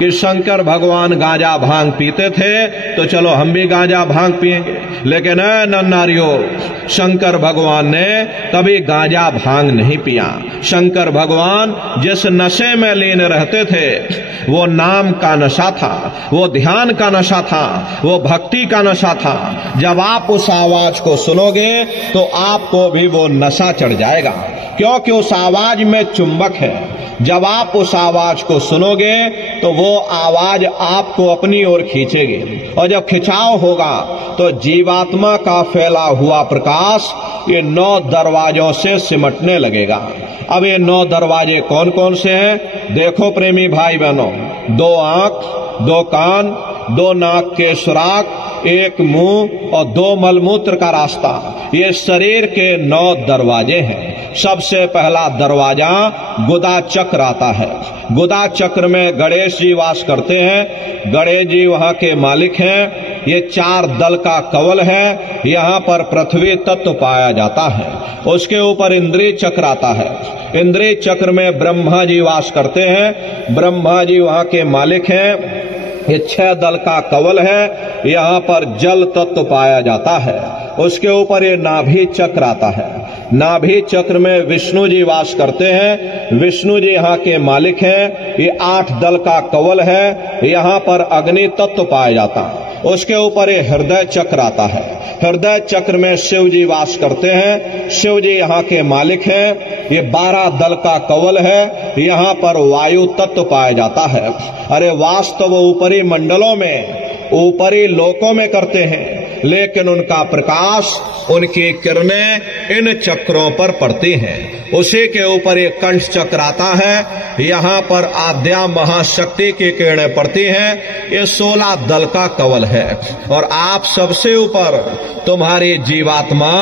कि शंकर भगवान गांजा भांग पीते थे तो चलो हम भी गांजा भांग पिएंगे। लेकिन नन्नारियों, शंकर भगवान ने कभी गांजा भांग नहीं पिया। शंकर भगवान जिस नशे में लीन रहते थे वो नाम का नशा था, वो ध्यान का नशा था, वो भक्ति का नशा था। जब आप उस आवाज को सुनोगे तो आपको भी वो नशा चढ़ जाएगा, क्योंकि उस आवाज में चुंबक है। जब आप उस आवाज को सुनोगे तो वो आवाज आपको अपनी ओर खींचेगी, और जब खिंचाव होगा तो जीवात्मा का फैला हुआ प्रकाश ये 9 दरवाजों से सिमटने लगेगा। अब ये 9 दरवाजे कौन कौन से हैं? देखो प्रेमी भाई बहनों, 2 आंख, 2 कान, 2 नाक के सुराख, 1 मुंह और 2 मलमूत्र का रास्ता, ये शरीर के 9 दरवाजे हैं। सबसे पहला दरवाजा गुदा चक्र आता है। गुदा चक्र में गणेश जी वास करते हैं। गणेश जी वहां के मालिक हैं। ये 4 दल का कवल है। यहाँ पर पृथ्वी तत्व पाया जाता है। उसके ऊपर इंद्रिय चक्र आता है। इंद्रिय चक्र में ब्रह्मा जी वास करते हैं। ब्रह्मा जी वहां के मालिक हैं। ये 6 दल का कवल है। यहाँ पर जल तत्व पाया जाता है। उसके ऊपर ये नाभि चक्र आता है। नाभि चक्र में विष्णु जी वास करते हैं। विष्णु जी यहाँ के मालिक हैं। ये 8 दल का कवल है। यहाँ पर अग्नि तत्व पाया जाता है। उसके ऊपर ये हृदय चक्र आता है। हृदय चक्र में शिव जी वास करते हैं। शिव जी यहाँ के मालिक हैं। ये 12 दल का कवल है। यहाँ पर वायु तत्व पाया जाता है। अरे वास तो वो ऊपरी मंडलों में, ऊपरी लोकों में करते हैं, लेकिन उनका प्रकाश, उनकी किरणें इन चक्रों पर पड़ती हैं। उसी के ऊपर एक कंठ चक्र आता है। यहाँ पर आद्या महाशक्ति की किरणें पड़ती हैं। ये 16 दल का कवल है। और आप सबसे ऊपर, तुम्हारी जीवात्मा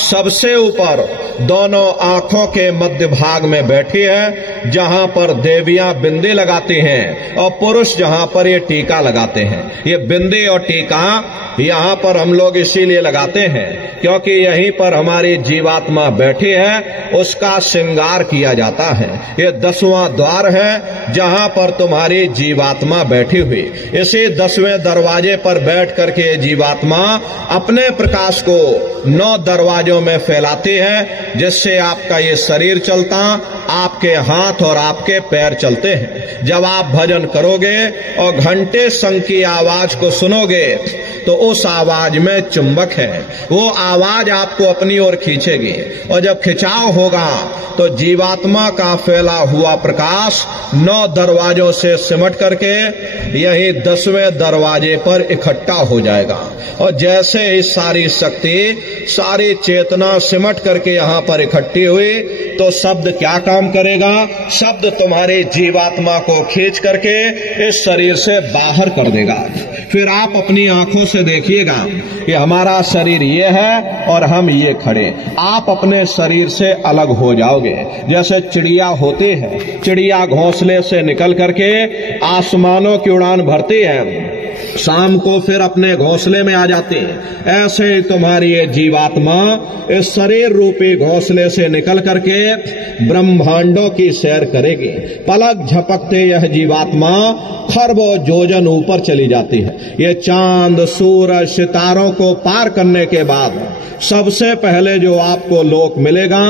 सबसे ऊपर दोनों आंखों के मध्य भाग में बैठी है, जहां पर देवियां बिंदी लगाती हैं और पुरुष जहां पर ये टीका लगाते हैं। ये बिंदी और टीका यहाँ पर हम लोग इसीलिए लगाते हैं क्योंकि यहीं पर हमारी जीवात्मा बैठी है, उसका श्रृंगार किया जाता है। ये 10वां द्वार है जहां पर तुम्हारी जीवात्मा बैठी हुई। इसी 10वें दरवाजे पर बैठ करके जीवात्मा अपने प्रकाश को 9 दरवाजों में फैलाती है, जिससे आपका ये शरीर चलता, आपके हाथ और आपके पैर चलते हैं। जब आप भजन करोगे और घंटे शंख की आवाज को सुनोगे तो उस आवाज में चुंबक है, वो आवाज आपको अपनी ओर खींचेगी। और जब खिंचाव होगा तो जीवात्मा का फैला हुआ प्रकाश 9 दरवाजों से सिमट करके यही 10वें दरवाजे पर इकट्ठा हो जाएगा। और जैसे ही सारी शक्ति, सारी चेतना सिमट करके यहाँ पर इकट्ठी हुई तो शब्द क्या काम करेगा? शब्द तुम्हारी जीवात्मा को खींच करके इस शरीर से बाहर कर देगा। फिर आप अपनी आंखों से देखिएगा कि हमारा शरीर ये है और हम ये खड़े। आप अपने शरीर से अलग हो जाओगे। जैसे चिड़िया होती है, चिड़िया घोंसले से निकल करके आसमानों की उड़ान भरती है, शाम को फिर अपने घोंसले में आ जाती है। ऐसे ही तुम्हारी ये जीवात्मा इस शरीर रूपी घोंसले से निकल करके ब्रह्मांडों की सैर करेगी। पलक झपकते यह जीवात्मा खरबों योजन ऊपर चली जाती है। ये चांद, सूरज, सितारों को पार करने के बाद सबसे पहले जो आपको लोक मिलेगा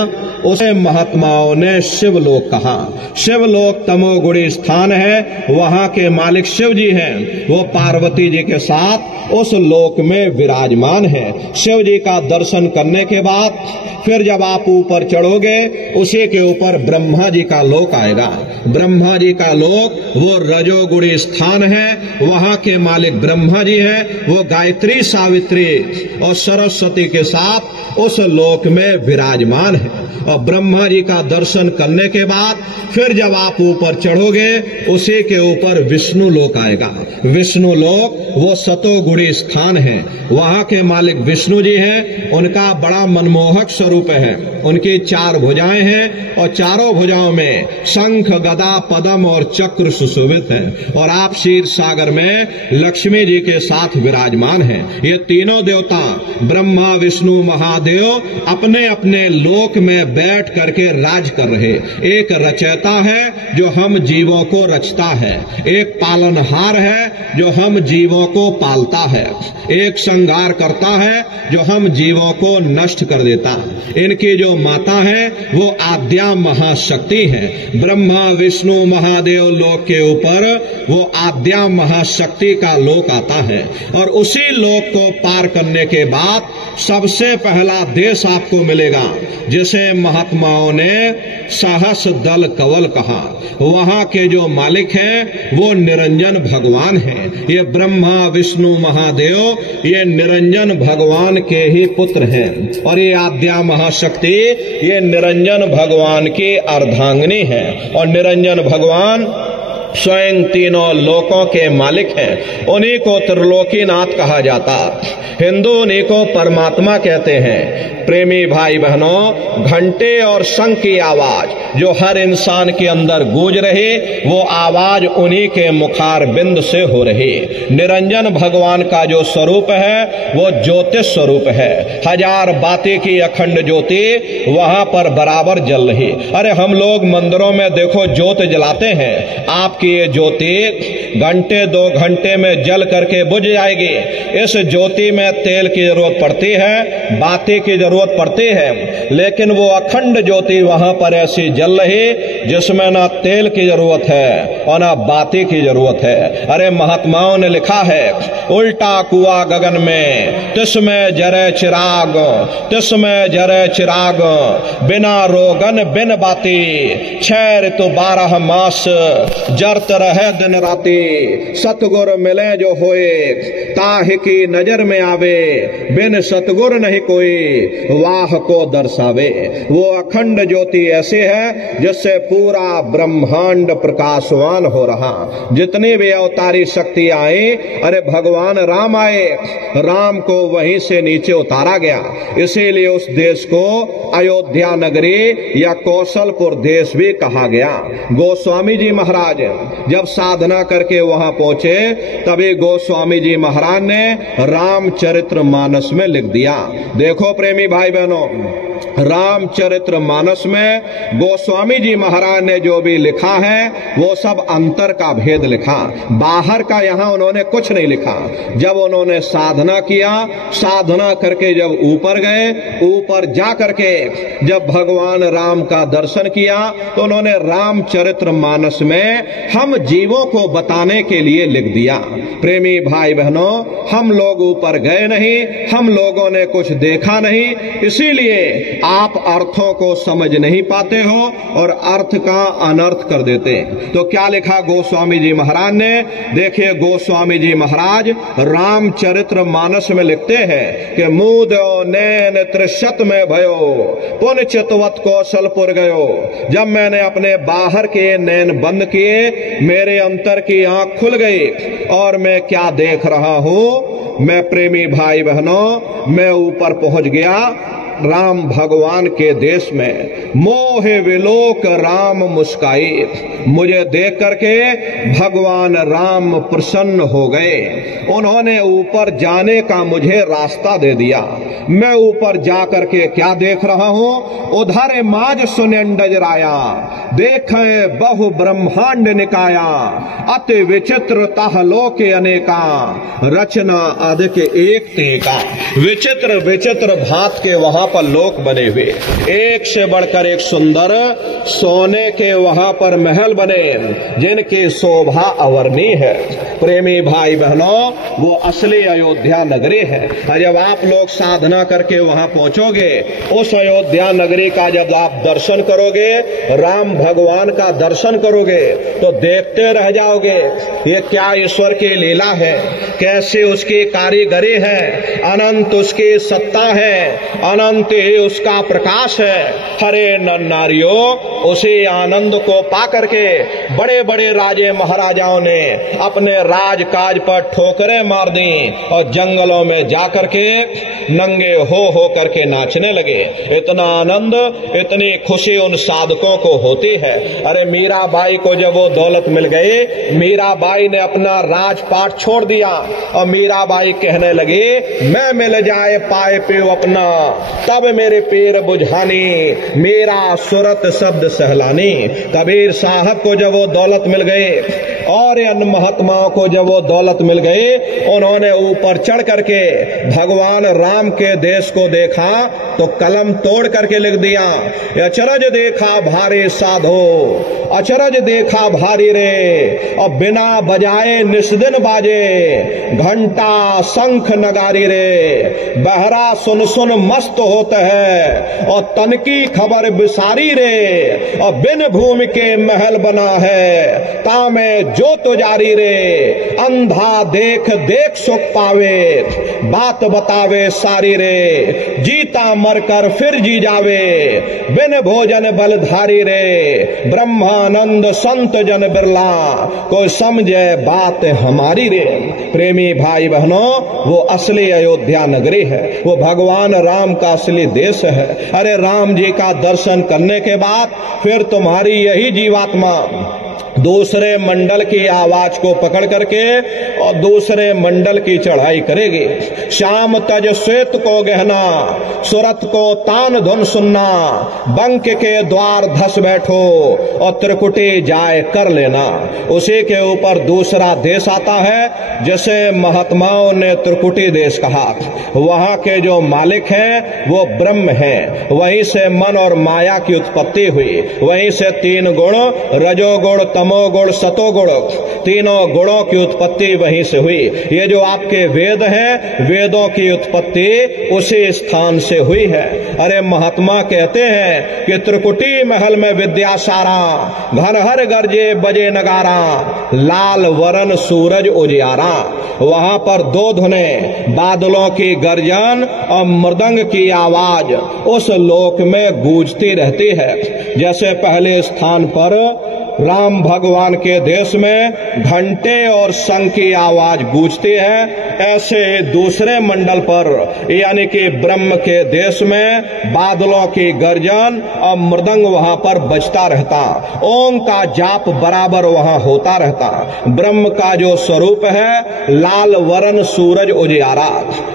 उसे महात्माओं ने शिवलोक कहा। शिवलोक तमोगुणी स्थान है, वहां के मालिक शिव जी हैं। वो पार्वती जी के साथ उस लोक में विराजमान है। शिव जी का दर्शन करने के बाद फिर जब आप ऊपर चढ़ोगे उसी के ऊपर ब्रह्मा जी का लोक आएगा। ब्रह्मा जी का लोक वो रजोगुणी स्थान है, वहां के मालिक ब्रह्मा जी हैं। वो गायत्री, सावित्री और सरस्वती के साथ उस लोक में विराजमान है। और ब्रह्मा जी का दर्शन करने के बाद फिर जब आप ऊपर चढ़ोगे उसी के ऊपर विष्णु लोक आएगा। विष्णु लोक वो सतोगुणी स्थान है, वहां के मालिक विष्णु जी हैं। उनका बड़ा मनमोहक स्वरूप है। उनकी 4 भुजाएं हैं और चारों भुजाओं में शंख, गदा, पद्म और चक्र सुशोभित है। और आप क्षीर सागर में लक्ष्मी जी के साथ विराजमान हैं। ये तीनों देवता ब्रह्मा, विष्णु, महादेव अपने अपने लोक में बैठ करके राज कर रहे। एक रचयिता है जो हम जीवों को रचता है, एक पालनहार है जो हम जीवों जीवों को पालता है, एक संहार करता है जो हम जीवों को नष्ट कर देता। इनकी जो माता है वो आद्या महाशक्ति है। ब्रह्मा विष्णु महादेव लोक के ऊपर वो आद्या महाशक्ति का लोक आता है, और उसी लोक को पार करने के बाद सबसे पहला देश आपको मिलेगा जिसे महात्माओं ने सहस दल कवल कहा। वहां के जो मालिक हैं वो निरंजन भगवान हैं। ये ब्रह्मा विष्णु महादेव ये निरंजन भगवान के ही पुत्र हैं, और ये आद्या महाशक्ति ये निरंजन भगवान की अर्धांगिनी है। और निरंजन भगवान स्वयं तीनों लोकों के मालिक हैं। उन्हीं को त्रिलोकीनाथ कहा जाता। हिंदू उन्हीं को परमात्मा कहते हैं। प्रेमी भाई बहनों, घंटे और शंख की आवाज जो हर इंसान के अंदर गूंज रही, वो आवाज उन्हीं के मुखार बिंद से हो रही। निरंजन भगवान का जो स्वरूप है वो ज्योतिष स्वरूप है। हजार बाती की अखंड ज्योति वहां पर बराबर जल रही। अरे हम लोग मंदिरों में देखो ज्योत जलाते हैं, आपकी ये ज्योति घंटे 2 घंटे में जल करके बुझ जाएगी। इस ज्योति में तेल की जरूरत पड़ती है, बाती की जरूरत पड़ती है, लेकिन वो अखंड ज्योति वहां पर ऐसी जल रही जिसमें ना तेल की जरूरत है और ना बाती की जरूरत है। अरे महात्माओं ने लिखा है, उल्टा कुआ गगन में तिसमें जरे चिराग, तिसमें जरे चिराग, बिना रोगन बिन बाती, 6 ऋतु 12 मास जरत रहे दिन राती। सतगुर मिले जो होए ताहि की नजर में आवे, बिन सतगुर नहीं कोई वाह को दर्शावे। वो अखंड ज्योति ऐसी है जिससे पूरा ब्रह्मांड प्रकाशवान हो रहा। जितनी भी अवतारी शक्ति आई, अरे भगवान राम आए, राम को वहीं से नीचे उतारा गया। इसीलिए उस देश को अयोध्या नगरी या कौशलपुर देश भी कहा गया। गोस्वामी जी महाराज जब साधना करके वहां पहुंचे, तभी गोस्वामी जी महाराज ने रामचरित्र मानस में लिख दिया। देखो प्रेमी भाई बहनों, रामचरित्र मानस में गोस्वामी जी महाराज ने जो भी लिखा है वो सब अंतर का भेद लिखा, बाहर का यहां उन्होंने कुछ नहीं लिखा। जब उन्होंने साधना किया, साधना करके जब ऊपर गए, ऊपर जा करके जब भगवान राम का दर्शन किया, तो उन्होंने रामचरित्र मानस में हम जीवों को बताने के लिए लिख दिया। प्रेमी भाई बहनों, हम लोग ऊपर गए नहीं, हम लोगों ने कुछ देखा नहीं, इसीलिए आप अर्थों को समझ नहीं पाते हो और अर्थ का अनर्थ कर देते। तो क्या लिखा गोस्वामी जी महाराज ने? देखिए, गोस्वामी जी महाराज रामचरित्र मानस में लिखते हैं कि मूदो नैन त्रिशत में भयो, पुन चितवत कौशलपुर गयो। जब मैंने अपने बाहर के नैन बंद किए, मेरे अंतर की आंख खुल गई और मैं क्या देख रहा हूं? मैं प्रेमी भाई बहनों, मैं ऊपर पहुंच गया राम भगवान के देश में। मोहे विलोक राम मुस्काई, मुझे देख करके भगवान राम प्रसन्न हो गए। उन्होंने ऊपर जाने का मुझे रास्ता दे दिया। मैं ऊपर जा करके क्या देख रहा हूं? उधर माज सुनेंडज राया, देखे बहु ब्रह्मांड निकाया, अति विचित्र तह लोके अनेका, रचना अधिक एक तेका। विचित्र विचित्र भांत के वहां पर लोक बने हुए, एक से बढ़कर एक सुंदर सोने के वहां पर महल बने जिनकी शोभा अवर्णीय है। प्रेमी भाई बहनों, वो असली अयोध्या नगरी है। और जब आप लोग साधना करके वहां पहुंचोगे, उस अयोध्या नगरी का जब आप दर्शन करोगे, राम भगवान का दर्शन करोगे, तो देखते रह जाओगे ये क्या ईश्वर की लीला है, कैसे उसकी कारीगरी है, अनंत उसकी सत्ता है, अनंत ही उसका प्रकाश है। हरे नर नारियों, उसी आनंद को पा करके बड़े बड़े राजे महाराजाओं ने अपने राजकाज पर ठोकरें मार दी और जंगलों में जाकर के नंगे हो करके नाचने लगे। इतना आनंद, इतनी खुशी उन साधकों को होती है। अरे मीराबाई को जब वो दौलत मिल गई, मीराबाई ने अपना राजपाट छोड़ दिया और मीराबाई कहने लगी, मैं मिल जाए पाए पे अपना, तब मेरे पीर बुझानी, मेरा सुरत शब्द सहलानी। कबीर साहब को जब वो दौलत मिल गई और अन्य महात्माओं को जब वो दौलत मिल गई, उन्होंने ऊपर चढ़ करके भगवान राम के देश को देखा तो कलम तोड़ करके लिख दिया, अचरज देखा भारी साधो, अचरज देखा भारी रे, और बिना बजाए निस्दिन बाजे, घंटा शंख नगारी रे, बहरा सुन सुन मस्त होता है, और तन की खबर बिसारी रे, और बिन भूमि के महल बना है, तामे जो तो जारी रे, अंधा देख देख सुख पावे, बात बतावे सारी रे, जीता मरकर फिर जी जावे, बिन भोजन बलधारी रे, ब्रह्मानंद संत जन बिरला, कोई समझे बात हमारी रे। प्रेमी भाई बहनों, वो असली अयोध्या नगरी है, वो भगवान राम का असली देश है। अरे राम जी का दर्शन करने के बाद फिर तुम्हारी यही जीवात्मा दूसरे मंडल की आवाज को पकड़ करके और दूसरे मंडल की चढ़ाई करेगी। श्याम तज श्वेत को गहना, सुरत को तान धुन सुनना, बंक के द्वार धस बैठो और त्रिकुटी जाए कर लेना। उसी के ऊपर दूसरा देश आता है जिसे महात्माओं ने त्रिकुटी देश कहा। वहां के जो मालिक हैं वो ब्रह्म हैं, वहीं से मन और माया की उत्पत्ति हुई, वहीं से तीन गुण रजोगुण तमोगुण सतोगुण, तीनों गुणों की उत्पत्ति वहीं से हुई। ये जो आपके वेद हैं, वेदों की उत्पत्ति उसी स्थान से हुई है। अरे महात्मा कहते हैं कि त्रिकुटी महल में विद्या सारा, घर हर गरजे बजे नगारा, लाल वरण सूरज उजियारा। वहां पर दो धुने, बादलों की गर्जन और मृदंग की आवाज उस लोक में गूंजती रहती है। जैसे पहले स्थान पर राम भगवान के देश में घंटे और शंख की आवाज गूंजती है, ऐसे दूसरे मंडल पर यानी कि ब्रह्म के देश में बादलों की गर्जन और मृदंग वहां पर बजता रहता, ओम का जाप बराबर वहां होता रहता। ब्रह्म का जो स्वरूप है लाल वरण सूरज उजियारा।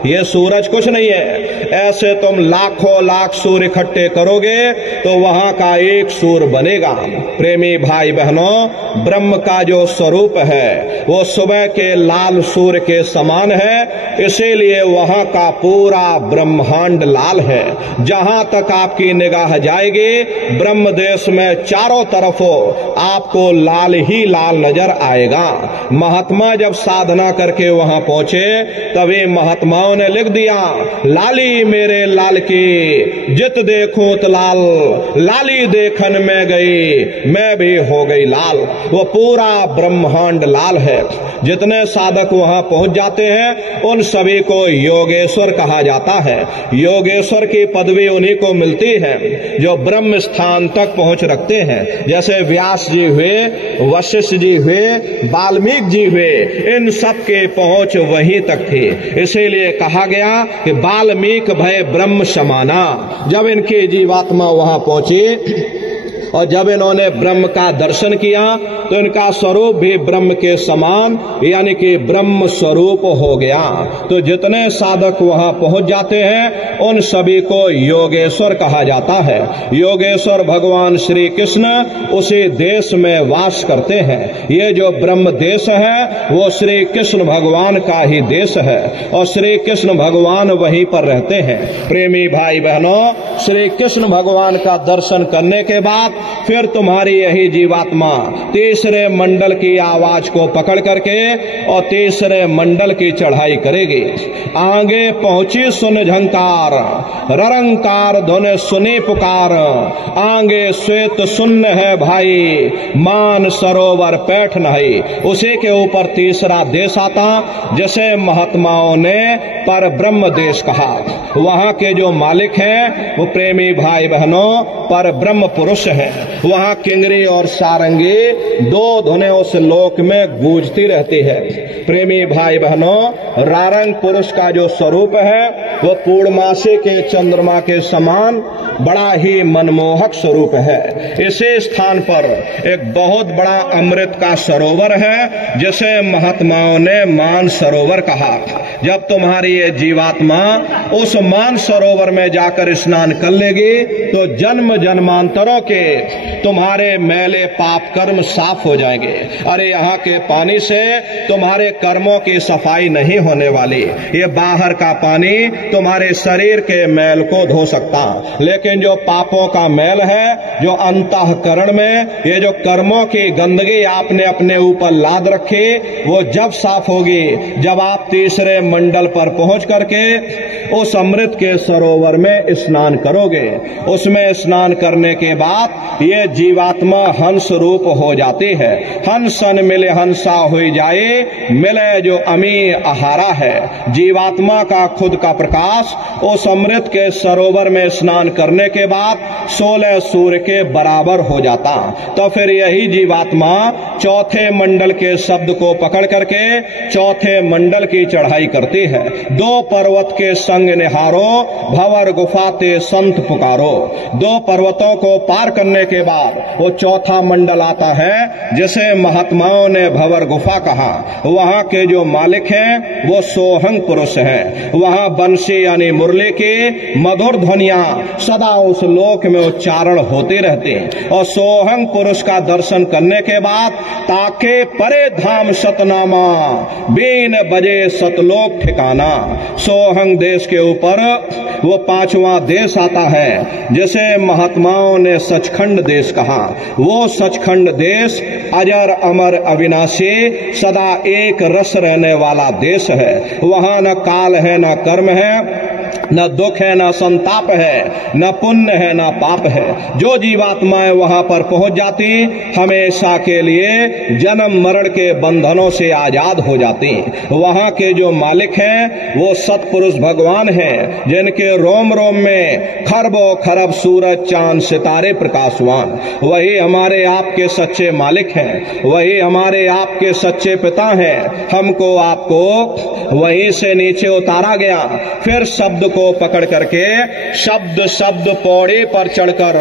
ये सूरज कुछ नहीं है, ऐसे तुम लाखों लाख सूर्य इकट्ठे करोगे तो वहां का एक सूर्य बनेगा। प्रेमी भाई बहनों, ब्रह्म का जो स्वरूप है वो सुबह के लाल सूर्य के समान है, इसीलिए वहां का पूरा ब्रह्मांड लाल है। जहां तक आपकी निगाह जाएगी ब्रह्म देश में चारों तरफ आपको लाल ही लाल नजर आएगा। महात्मा जब साधना करके वहां पहुंचे तभी महात्माओं ने लिख दिया, लाली मेरे लाल की जित देखूं तो लाल, लाली देखन में गई मैं भी हो गई लाल। वो पूरा ब्रह्मांड लाल है। जितने साधक वहां पहुंच जाते हैं उन सभी को योगेश्वर कहा जाता है। योगेश्वर की पदवी उन्हीं को मिलती है जो ब्रह्म स्थान तक पहुंच रखते हैं। जैसे व्यास जी हुए, वशिष्ठ जी हुए, वाल्मीकि जी हुए, इन सब के पहुंच वहीं तक थी। इसीलिए कहा गया कि वाल्मीकि भय ब्रह्म समाना। जब इनकी जीवात्मा वहां पहुंची और जब इन्होंने ब्रह्म का दर्शन किया तो इनका स्वरूप भी ब्रह्म के समान यानी कि ब्रह्म स्वरूप हो गया। तो जितने साधक वहां पहुंच जाते हैं उन सभी को योगेश्वर कहा जाता है। योगेश्वर भगवान श्री कृष्ण उसी देश में वास करते हैं। ये जो ब्रह्म देश है वो श्री कृष्ण भगवान का ही देश है और श्री कृष्ण भगवान वहीं पर रहते हैं। प्रेमी भाई बहनों, श्री कृष्ण भगवान का दर्शन करने के बाद फिर तुम्हारी यही जीवात्मा तीसरे मंडल की आवाज को पकड़ करके और तीसरे मंडल की चढ़ाई करेगी। आगे पहुंची सुन झंकार, ररंकार धुन सुनी पुकार, आगे श्वेत सुन्न है भाई, मान सरोवर पैठ नहीं। उसी के ऊपर तीसरा देश आता जैसे महात्माओं ने पर ब्रह्म देश कहा। वहां के जो मालिक हैं वो प्रेमी भाई बहनों पर ब्रह्म पुरुष है। वहां किंगरी और सारंगी दो धुनें उस लोक में गूंजती रहती है। प्रेमी भाई बहनों, रारंग पुरुष का जो स्वरूप है वो पूर्णमासी के चंद्रमा के समान बड़ा ही मनमोहक स्वरूप है। इसी स्थान पर एक बहुत बड़ा अमृत का सरोवर है जिसे महात्माओं ने मान सरोवर कहा। जब तुम्हारी ये जीवात्मा उस मान सरोवर में जाकर स्नान कर लेगी तो जन्म जन्मांतरों के तुम्हारे मैले पाप कर्म साफ हो जाएंगे। अरे यहाँ के पानी से तुम्हारे कर्मों की सफाई नहीं होने वाली, ये बाहर का पानी तुम्हारे शरीर के मैल को धो सकता, लेकिन जो पापों का मैल है, जो अंतःकरण में ये जो कर्मों की गंदगी आपने अपने ऊपर लाद रखी, वो जब साफ होगी जब आप तीसरे मंडल पर पहुंच करके उस अमृत के सरोवर में स्नान करोगे। उसमें स्नान करने के बाद ये जीवात्मा हंस रूप हो जाती है। हंसन मिले हंसा हो जाए, मिले जो अमी आहारा है। जीवात्मा का खुद का प्रकाश उस अमृत के सरोवर में स्नान करने के बाद 16 सूर्य के बराबर हो जाता। तो फिर यही जीवात्मा चौथे मंडल के शब्द को पकड़ करके चौथे मंडल की चढ़ाई करती है। 2 पर्वत के संग निहारो, भंवर गुफा ते संत पुकारो। 2 पर्वतों को पार करने के बाद वो चौथा मंडल आता है जिसे महात्माओं ने भंवर गुफा कहा। वहां के जो मालिक हैं वो सोहंग पुरुष हैं। वहां बंसी यानी मुरली की मधुर ध्वनियां सदा उस लोक में उच्चारण होती रहती। और सोहंग पुरुष का दर्शन करने के बाद ताके परे धाम सतनामा, बीन बजे सतलोक ठिकाना। सोहंग देश के ऊपर वो 5वां देश आता है जिसे महात्माओं ने सचखंड देश कहा। वो सचखंड देश अजर अमर अविनाशी सदा एक रस रहने वाला देश है। वहां न काल है, न कर्म है, न दुख है, न संताप है, न पुण्य है, न पाप है। जो जीवात्माएं वहां पर पहुंच जाती हमेशा के लिए जन्म मरण के बंधनों से आजाद हो जाती। वहां के जो मालिक हैं वो सतपुरुष भगवान हैं जिनके रोम रोम में खरबों खरब सूरज चांद सितारे प्रकाशवान। वही हमारे आपके सच्चे मालिक हैं, वही हमारे आपके सच्चे पिता हैं। हमको आपको वहीं से नीचे उतारा गया। फिर शब्द को पकड़ करके शब्द शब्द पौड़ी पर चढ़कर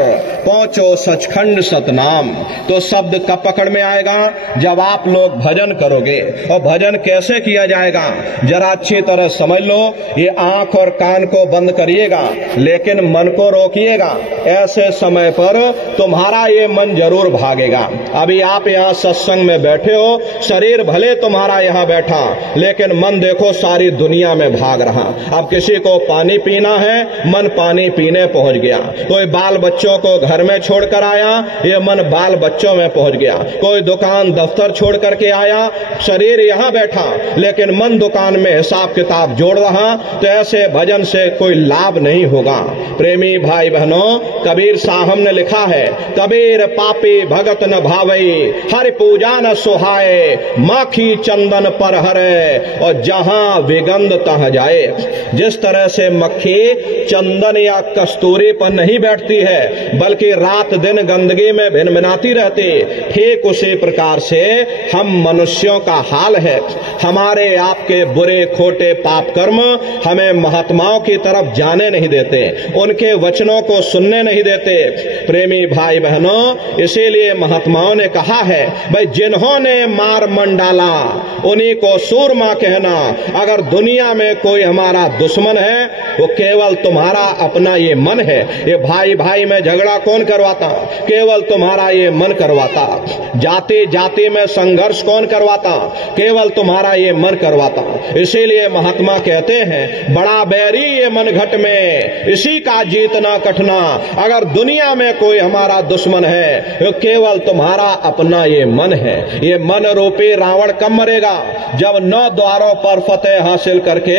पहुंचो सचखंड सतनाम। तो शब्द कब पकड़ में आएगा? जब आप लोग भजन करोगे। और भजन कैसे किया जाएगा जरा अच्छी तरह समझ लो। ये आंख और कान को बंद करिएगा लेकिन मन को रोकिएगा। ऐसे समय पर तुम्हारा ये मन जरूर भागेगा। अभी आप यहाँ सत्संग में बैठे हो, शरीर भले तुम्हारा यहाँ बैठा लेकिन मन देखो सारी दुनिया में भाग रहा। अब किसी को पानी पीना है, मन पानी पीने पहुंच गया। कोई बाल बच्चों को घर में छोड़कर आया, ये मन बाल बच्चों में पहुंच गया। कोई दुकान दफ्तर छोड़ करके आया, शरीर यहाँ बैठा लेकिन मन दुकान में हिसाब किताब जोड़ रहा। तो ऐसे भजन से कोई लाभ नहीं होगा। प्रेमी भाई बहनों, कबीर साहब ने लिखा है, कबीर पापी भगत न भावई, हरि पूजा न सुहाए, माखी चंदन पर हरे और जहां विगंध तह जाए। जिस तरह से मक्खी चंदन या कस्तूरी पर नहीं बैठती है बल्कि रात दिन गंदगी में भिनभिनाती रहती, ठीक उसी प्रकार से हम मनुष्यों का हाल है। हमारे आपके बुरे खोटे पाप कर्म हमें महात्माओं की तरफ जाने नहीं देते, उनके वचनों को सुनने नहीं देते। प्रेमी भाई बहनों, इसीलिए महात्माओं ने कहा है, भाई जिन्होंने मार मन डाला उन्हीं को सूरमा कहना। अगर दुनिया में कोई हमारा दुश्मन है वो केवल तुम्हारा अपना ये मन है। ये भाई भाई में झगड़ा कौन करवाता? केवल तुम्हारा ये मन करवाता। जाति जाति में संघर्ष कौन करवाता? केवल तुम्हारा ये मन करवाता। इसीलिए महात्मा कहते हैं, बड़ा बैरी ये मन घट में, इसी का जीतना कठिना। अगर दुनिया में कोई हमारा दुश्मन है वो केवल तुम्हारा अपना ये मन है। ये मन रूपी रावण कब मरेगा? जब 9 द्वारों पर फतेह हासिल करके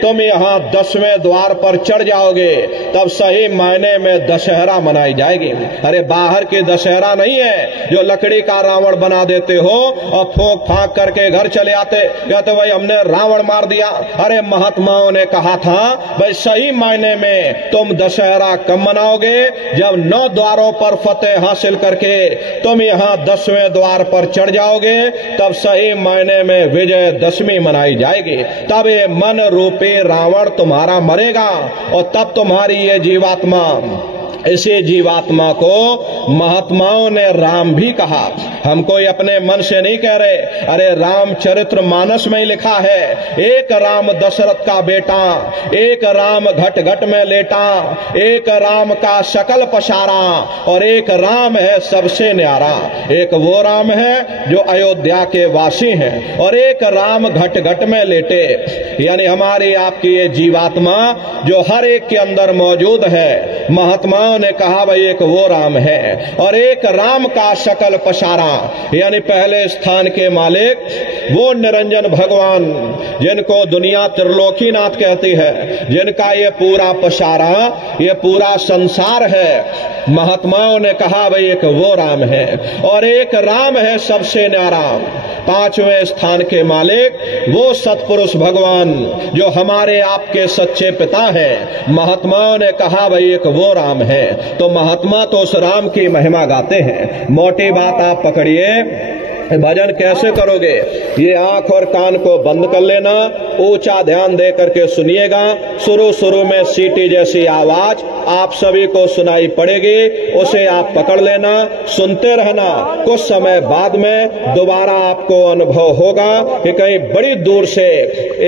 तुम यहाँ 10वें द्वार पर चढ़ जाओगे, तब सही मायने में दशहरा मनाई जाएगी। अरे बाहर की दशहरा नहीं है जो लकड़ी का रावण बना देते हो और फूंक फांक करके घर चले आते, कहते भाई हमने रावण मार दिया। अरे महात्माओं ने कहा था, भाई सही मायने में तुम दशहरा कब मनाओगे? जब 9 द्वारों पर फतेह हासिल करके तुम यहाँ 10वें द्वार पर चढ़ जाओगे, तब सही मायने में विजय दशमी मनाई जाएगी। तब ये मन रूपी रावण तुम्हारा मरेगा और तब तुम्हारी ये जीवात्मा, इसी जीवात्मा को महात्माओं ने राम भी कहा। हम कोई अपने मन से नहीं कह रहे, अरे रामचरित्र मानस में ही लिखा है, एक राम दशरथ का बेटा, एक राम घट घट में लेटा, एक राम का शकल पसारा, और एक राम है सबसे न्यारा। एक वो राम है जो अयोध्या के वासी हैं, और एक राम घट घट में लेटे, यानी हमारी आपकी ये जीवात्मा जो हर एक के अंदर मौजूद है। महात्माओं ने कहा भाई एक वो राम है, और एक राम का शकल पसारा, यानी पहले स्थान के मालिक वो निरंजन भगवान जिनको दुनिया त्रिलोकीनाथ कहती है, जिनका ये पूरा पसारा, ये पूरा संसार है। महात्माओं ने कहा भाई एक वो राम है, और एक राम है सबसे न्यारा, पांचवें स्थान के मालिक वो सतपुरुष भगवान जो हमारे आपके सच्चे पिता हैं। महात्माओं ने कहा भाई एक वो राम है। तो महात्मा तो उस राम की महिमा गाते हैं। मोटी बात आप पकड़िए, भजन कैसे करोगे? ये आंख और कान को बंद कर लेना, ऊंचा ध्यान दे करके सुनिएगा। शुरू में सीटी जैसी आवाज आप सभी को सुनाई पड़ेगी, उसे आप पकड़ लेना, सुनते रहना। कुछ समय बाद में दोबारा आपको अनुभव होगा कि कहीं बड़ी दूर से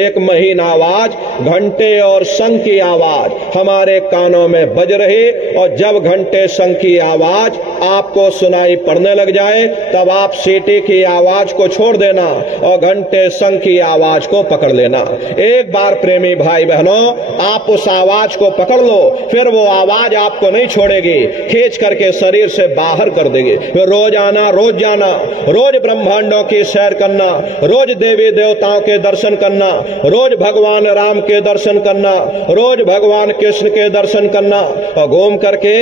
एक महीन आवाज, घंटे और शंख की आवाज हमारे कानों में बज रही, और जब घंटे शंख की आवाज आपको सुनाई पड़ने लग जाए तब आप सीटी की आवाज को छोड़ देना और घंटे शंख की आवाज को पकड़ लेना। एक बार प्रेमी भाई बहनों आप उस आवाज को पकड़ लो, फिर वो आवाज आपको नहीं छोड़ेगी, खींच करके शरीर से बाहर कर देगी। रोज आना, रोज जाना, रोज ब्रह्मांडों की सैर करना, रोज देवी देवताओं के दर्शन करना, रोज भगवान राम के दर्शन करना, रोज भगवान कृष्ण के दर्शन करना, और घूम करके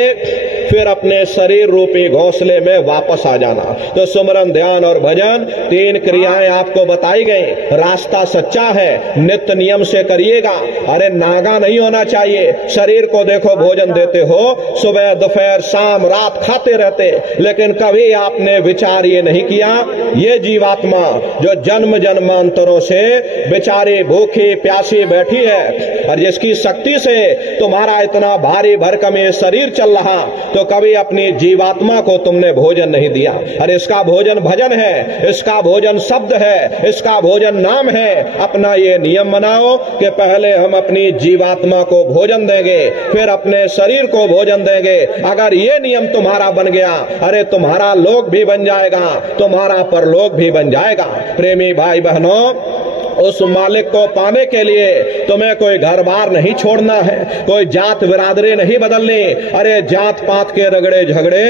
फिर अपने शरीर रूपी घोंसले में वापस आ जाना। तो सुमरन, ध्यान और भजन, तीन क्रियाएं आपको बताई गई। रास्ता सच्चा है, नित्य नियम से करिएगा। अरे नागा नहीं होना चाहिए। शरीर को देखो भोजन देते हो, सुबह दोपहर शाम रात खाते रहते, लेकिन कभी आपने विचार ये नहीं किया, ये जीवात्मा जो जन्म जन्मांतरों से बेचारी भूखी प्यासी बैठी है, और जिसकी शक्ति से तुम्हारा इतना भारी भरकम ये शरीर चल रहा, तो कभी अपनी जीवात्मा को तुमने भोजन नहीं दिया। अरे इसका भोजन भजन है, इसका भोजन शब्द है, इसका भोजन नाम है। अपना ये नियम बनाओ कि पहले हम अपनी जीवात्मा को भोजन देंगे, फिर अपने शरीर को भोजन देंगे। अगर ये नियम तुम्हारा बन गया, अरे तुम्हारा लोक भी बन जाएगा, तुम्हारा परलोक भी बन जाएगा। प्रेमी भाई बहनों, उस मालिक को पाने के लिए तुम्हें कोई घर बार नहीं छोड़ना है, कोई जात बिरादरी नहीं बदलनी। अरे जात पात के रगड़े झगड़े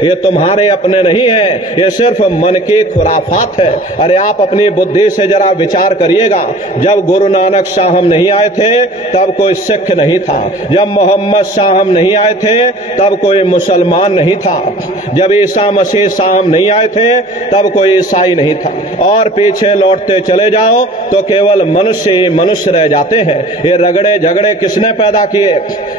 ये तुम्हारे अपने नहीं है, ये सिर्फ मन की खुराफात है। अरे आप अपनी बुद्धि से जरा विचार करिएगा। जब गुरु नानक साहब नहीं आए थे तब कोई सिख नहीं था, जब मोहम्मद साहब नहीं आए थे तब कोई मुसलमान नहीं था, जब ईसा मसीह साहब नहीं आए थे तब कोई ईसाई नहीं था, और पीछे लौटते चले जाओ तो केवल मनुष्य ही मनुष्य रह जाते हैं। ये रगड़े झगड़े किसने पैदा किए?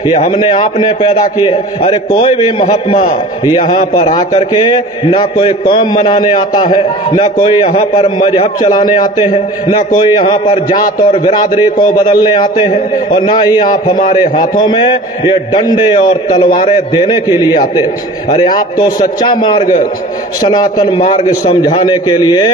ये हमने आपने पैदा किए। अरे कोई भी महात्मा यहाँ पर आकर के ना कोई कौम मनाने आता है, ना कोई यहाँ पर मजहब चलाने आते हैं, ना कोई यहाँ पर जात और बिरादरी को बदलने आते हैं, और ना ही आप हमारे हाथों में ये डंडे और तलवारें देने के लिए आते। अरे आप तो सच्चा मार्ग, सनातन मार्ग समझाने के लिए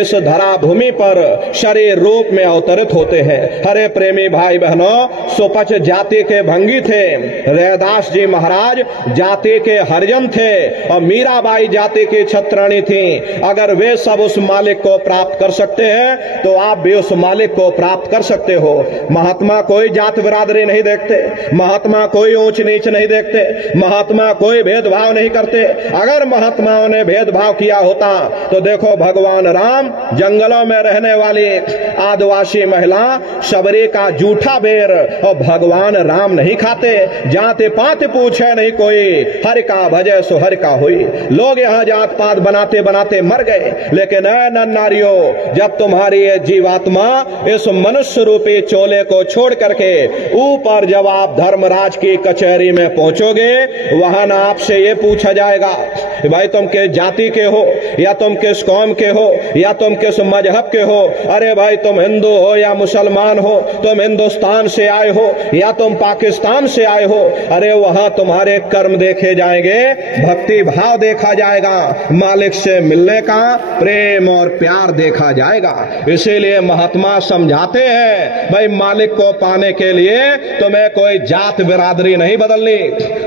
इस धरा भूमि पर शरीर रूप में अवतरित होते हैं। हरे प्रेमी भाई बहनों, सुपच जाति के भंगी थे, रैदास जी महाराज जाति के हरिजन थे, और मीराबाई जाति की छत्राणी थी। अगर वे सब उस मालिक को प्राप्त कर सकते हैं तो आप भी उस मालिक को प्राप्त कर सकते हो। महात्मा कोई जात बिरादरी नहीं देखते, महात्मा कोई ऊंच नीच नहीं देखते, महात्मा कोई भेदभाव नहीं करते। अगर महात्माओं ने भेदभाव किया होता तो देखो भगवान राम जंगलों में रहने वाली आदिवासी महिला शबरी का जूठा बेर और भगवान राम नहीं खाते। जाति पात पूछे नहीं कोई, हर का भजे सो हर का हुई। लोग यहाँ जात पात बनाते बनाते मर गए, लेकिन ऐ नर नारियों, जब तुम्हारी ये जीवात्मा इस मनुष्य रूपी चोले को छोड़ करके ऊपर जब आप धर्मराज की कचहरी में पहुंचोगे, वहां ना आपसे ये पूछा जाएगा भाई तुम के जात जाति के हो, या तुम किस कौम के हो, या तुम किस मजहब के हो, अरे भाई तुम हिंदू हो या मुसलमान हो, तुम हिंदुस्तान से आए हो या तुम पाकिस्तान से आए हो, अरे वहां तुम्हारे कर्म देखे जाएंगे, भक्ति भाव देखा जाएगा, मालिक से मिलने का प्रेम और प्यार देखा जाएगा। इसीलिए महात्मा समझाते हैं भाई मालिक को पाने के लिए तुम्हें कोई जात बिरादरी नहीं बदलनी,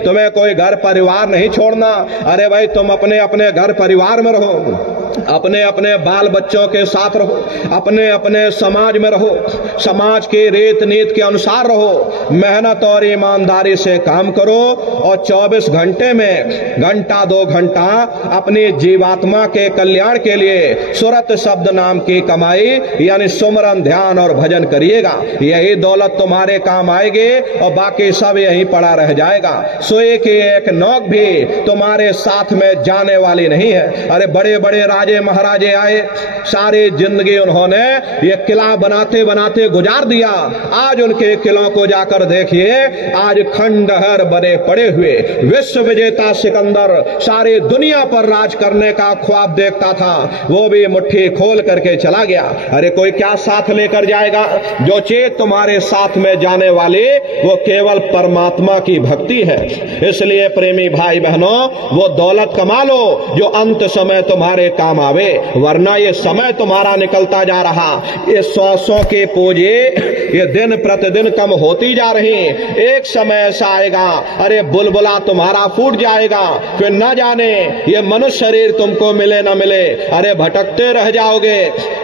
तुम्हें कोई घर परिवार नहीं छोड़ना। अरे भाई तुम अपने अपने घर परिवार में रहो, अपने अपने बाल बच्चों के साथ रहो, अपने अपने समाज में रहो, समाज के रीत नीति के अनुसार रहो, मेहनत और ईमानदारी से काम करो और 24 घंटे में घंटा 2 घंटा अपनी जीवात्मा के कल्याण के लिए सुरत शब्द नाम की कमाई यानी सुमरन ध्यान और भजन करिएगा। यही दौलत तुम्हारे काम आएगी और बाकी सब यहीं पड़ा रह जाएगा। सोए की एक नोक भी तुम्हारे साथ में जाने वाली नहीं है। अरे बड़े बड़े राजे महाराजे आए, सारी जिंदगी उन्होंने ये किला बनाते बनाते गुजार दिया। आज उनके किलों को जाकर देखिए, आज खंडहर बने पड़े हुए। विश्व विजेता सिकंदर सारी दुनिया पर राज करने का ख्वाब देखता था, वो भी मुट्ठी खोल करके चला गया। अरे कोई क्या साथ लेकर जाएगा? जो चीज तुम्हारे साथ में जाने वाली वो केवल परमात्मा की भक्ति है। इसलिए प्रेमी भाई बहनों, वो दौलत कमा लो जो अंत समय तुम्हारे काम आवे, वरना ये समय तुम्हारा निकलता जा रहा, ये 100 के पूंजी ये दिन प्रतिदिन कम होती जा रही। एक समय ऐसा आएगा, अरे बुलबुला तुम्हारा फूट जाएगा, फिर न जाने ये मनुष्य शरीर तुमको मिले न मिले, अरे भटकते रह जाओगे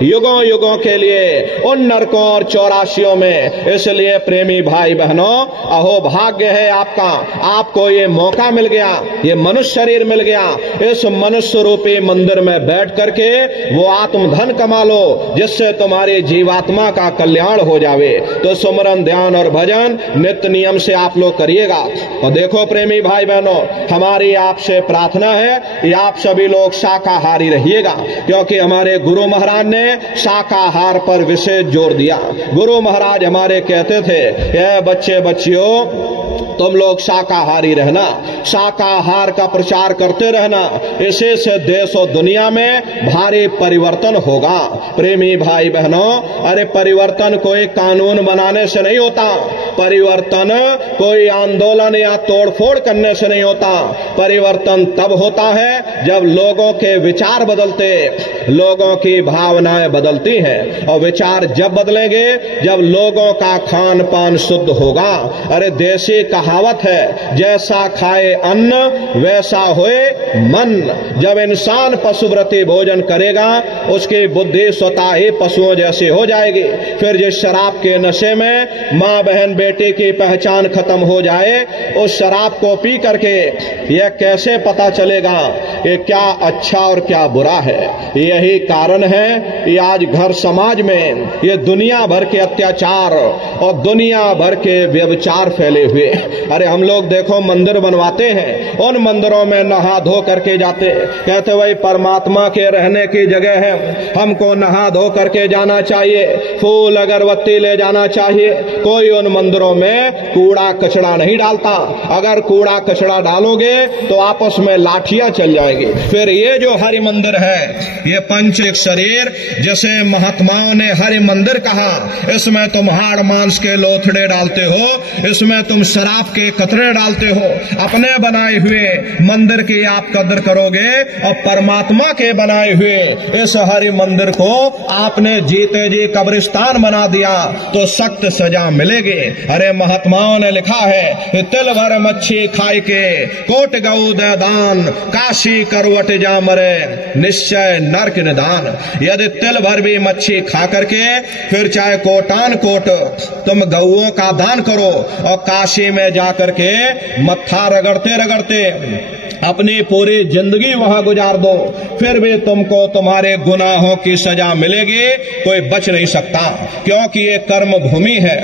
युगों युगों के लिए उन नरकों और 84 में। इसलिए प्रेमी भाई बहनों, अहो भाग्य है आपका, आपको ये मौका मिल गया, ये मनुष्य शरीर मिल गया। इस मनुष्य रूपी मंदिर में बैठ करके वो आत्मधन कमा लो जिससे तुम्हारी जीवात्मा का कल्याण हो जावे। तो सुमरन ध्यान और भजन नित्य नियम से आप लोग करिएगा। और देखो प्रेमी भाई बहनों, हमारी आपसे प्रार्थना है कि आप सभी लोग शाकाहारी रहिएगा, क्योंकि हमारे गुरु महाराज ने शाकाहार पर विशेष जोर दिया। गुरु महाराज हमारे कहते थे, ये बच्चे बच्चियों तुम लोग शाकाहारी रहना, शाकाहार का प्रचार करते रहना, इसी से देश और दुनिया में भारी परिवर्तन होगा। प्रेमी भाई बहनों, अरे परिवर्तन कोई कानून बनाने से नहीं होता, परिवर्तन कोई आंदोलन या तोड़फोड़ करने से नहीं होता। परिवर्तन तब होता है जब लोगों के विचार बदलते, लोगों की भावनाएं बदलती हैं, और विचार जब बदलेंगे जब लोगों का खान पान शुद्ध होगा। अरे देसी कहावत है, जैसा खाए अन्न वैसा होए मन। जब इंसान पशुव्रती भोजन करेगा उसकी बुद्धि स्वतः ही पशुओं जैसी हो जाएगी। फिर जिस शराब के नशे में माँ बहन बेटी की पहचान खत्म हो जाए, उस शराब को पी करके यह कैसे पता चलेगा कि क्या अच्छा और क्या बुरा है। यही कारण है कि आज घर समाज में ये दुनिया भर के अत्याचार और दुनिया भर के व्यभिचार फैले हुए। अरे हम लोग देखो मंदिर बनवाते हैं, उन मंदिरों में नहा धो करके जाते, कहते भाई परमात्मा के रहने की जगह है, हमको नहा धो करके जाना चाहिए, फूल अगरबत्ती ले जाना चाहिए। कोई उन मंदिरों में कूड़ा कचड़ा नहीं डालता। अगर कूड़ा कचड़ा डालोगे तो आपस में लाठियां चल जाएगी। फिर ये जो हरि मंदिर है, ये पंचलिक शरीर जैसे महात्माओं ने हरि मंदिर कहा, इसमें तुम हाड़ मांस के लोथड़े डालते हो, इसमें तुम शराब के कतरे डालते हो। अपने बनाए हुए मंदिर की आप कदर करोगे और परमात्मा के बनाए हुए इस हरि मंदिर को आपने जीते जी कब्रिस्तान बना दिया तो सख्त सजा मिलेगी। अरे महात्माओं ने लिखा है, तिल भर मच्छी खाई के कोट गऊ दे दान, काशी करवट जा मरे निश्चय नरक निदान। यदि तिल भर भी मच्छी खा करके फिर चाहे कोटान कोट तुम गऊओं का दान करो और काशी में जाकर के मत्था रगड़ते रगड़ते अपनी पूरी जिंदगी वहां गुजार दो, फिर भी तुमको तुम्हारे गुनाहों की सजा मिलेगी, कोई बच नहीं सकता, क्योंकि ये कर्म भूमि है।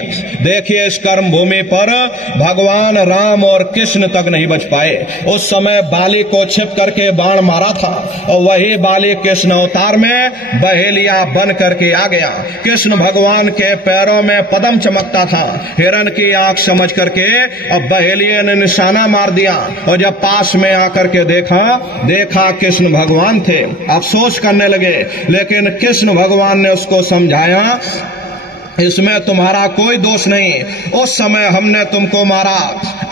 देखिए इस कर्म भूमि पर भगवान राम और कृष्ण तक नहीं बच पाए। उस समय बाली को छिप करके बाण मारा था और वही बाली कृष्ण अवतार में बहेलिया बन करके आ गया। कृष्ण भगवान के पैरों में पद्म चमकता था, हिरण की आंख समझ करके अब बहेलिये ने निशाना मार दिया और जब पास में जा करके देखा कृष्ण भगवान थे। अफसोस करने लगे, लेकिन कृष्ण भगवान ने उसको समझाया, इसमें तुम्हारा कोई दोष नहीं। उस समय हमने तुमको मारा,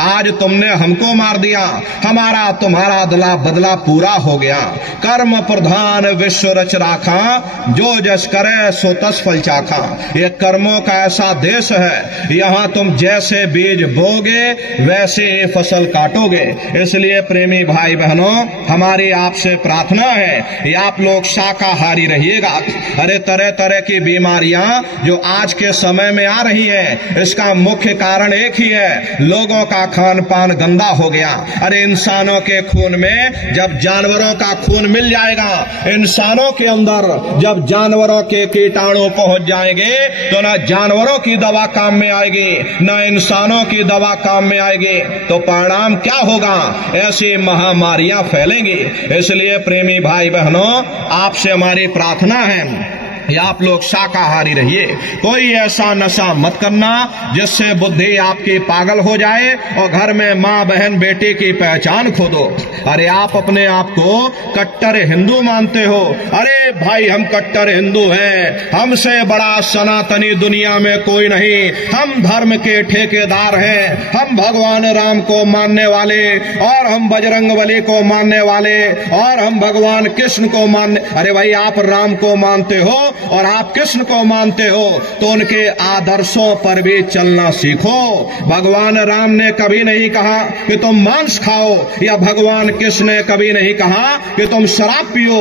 आज तुमने हमको मार दिया, हमारा तुम्हारा बदला पूरा हो गया। कर्म प्रधान विश्व रच राखा, जो जस करे सो तस फल चाखा। ये कर्मों का ऐसा देश है, यहाँ तुम जैसे बीज बोगे वैसे फसल काटोगे। इसलिए प्रेमी भाई बहनों, हमारी आपसे प्रार्थना है कि आप लोग शाकाहारी रहिएगा। अरे तरह तरह की बीमारियां जो आज के समय में आ रही है, इसका मुख्य कारण एक ही है, लोगों का खान पान गंदा हो गया। अरे इंसानों के खून में जब जानवरों का खून मिल जाएगा, इंसानों के अंदर जब जानवरों के कीटाणु पहुंच जाएंगे, तो ना जानवरों की दवा काम में आएगी, ना इंसानों की दवा काम में आएगी। तो परिणाम क्या होगा? ऐसी महामारियां फैलेंगी। इसलिए प्रेमी भाई बहनों, आपसे हमारी प्रार्थना है कि आप लोग शाकाहारी रहिए। कोई ऐसा नशा मत करना जिससे बुद्धि आपकी पागल हो जाए और घर में माँ बहन बेटे की पहचान खो दो। अरे आप अपने आप को कट्टर हिंदू मानते हो, अरे भाई हम कट्टर हिंदू हैं, हमसे बड़ा सनातनी दुनिया में कोई नहीं, हम धर्म के ठेकेदार हैं, हम भगवान राम को मानने वाले, और हम बजरंगबली को मानने वाले, और हम भगवान कृष्ण को मानने। अरे भाई आप राम को मानते हो और आप कृष्ण को मानते हो, तो उनके आदर्शों पर भी चलना सीखो। भगवान राम ने कभी नहीं कहा कि तुम मांस खाओ, या भगवान कृष्ण ने कभी नहीं कहा कि तुम शराब पियो।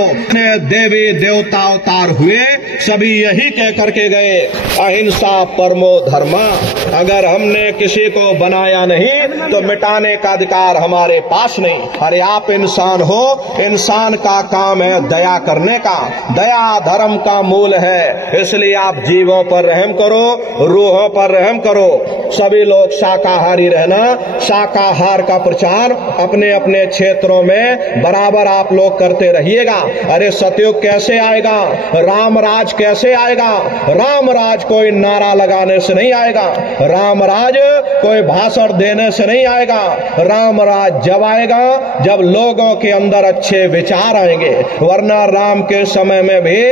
देवी देवता अवतार हुए, सभी यही कह करके गए, अहिंसा परमो धर्मा। अगर हमने किसी को बनाया नहीं तो मिटाने का अधिकार हमारे पास नहीं। अरे आप इंसान हो, इंसान का काम है दया करने का, दया धर्म का मूल है। इसलिए आप जीवों पर रहम करो, रूहों पर रहम करो। सभी लोग शाकाहारी रहना, शाकाहार का प्रचार अपने अपने क्षेत्रों में बराबर आप लोग करते रहिएगा। अरे सतयुग कैसे आएगा, राम राज कैसे आएगा? राम राज कोई नारा लगाने से नहीं आएगा, राम राज कोई भाषण देने से नहीं आएगा। राम राज जब आएगा जब लोगों के अंदर अच्छे विचार आएंगे। वरना राम के समय में भी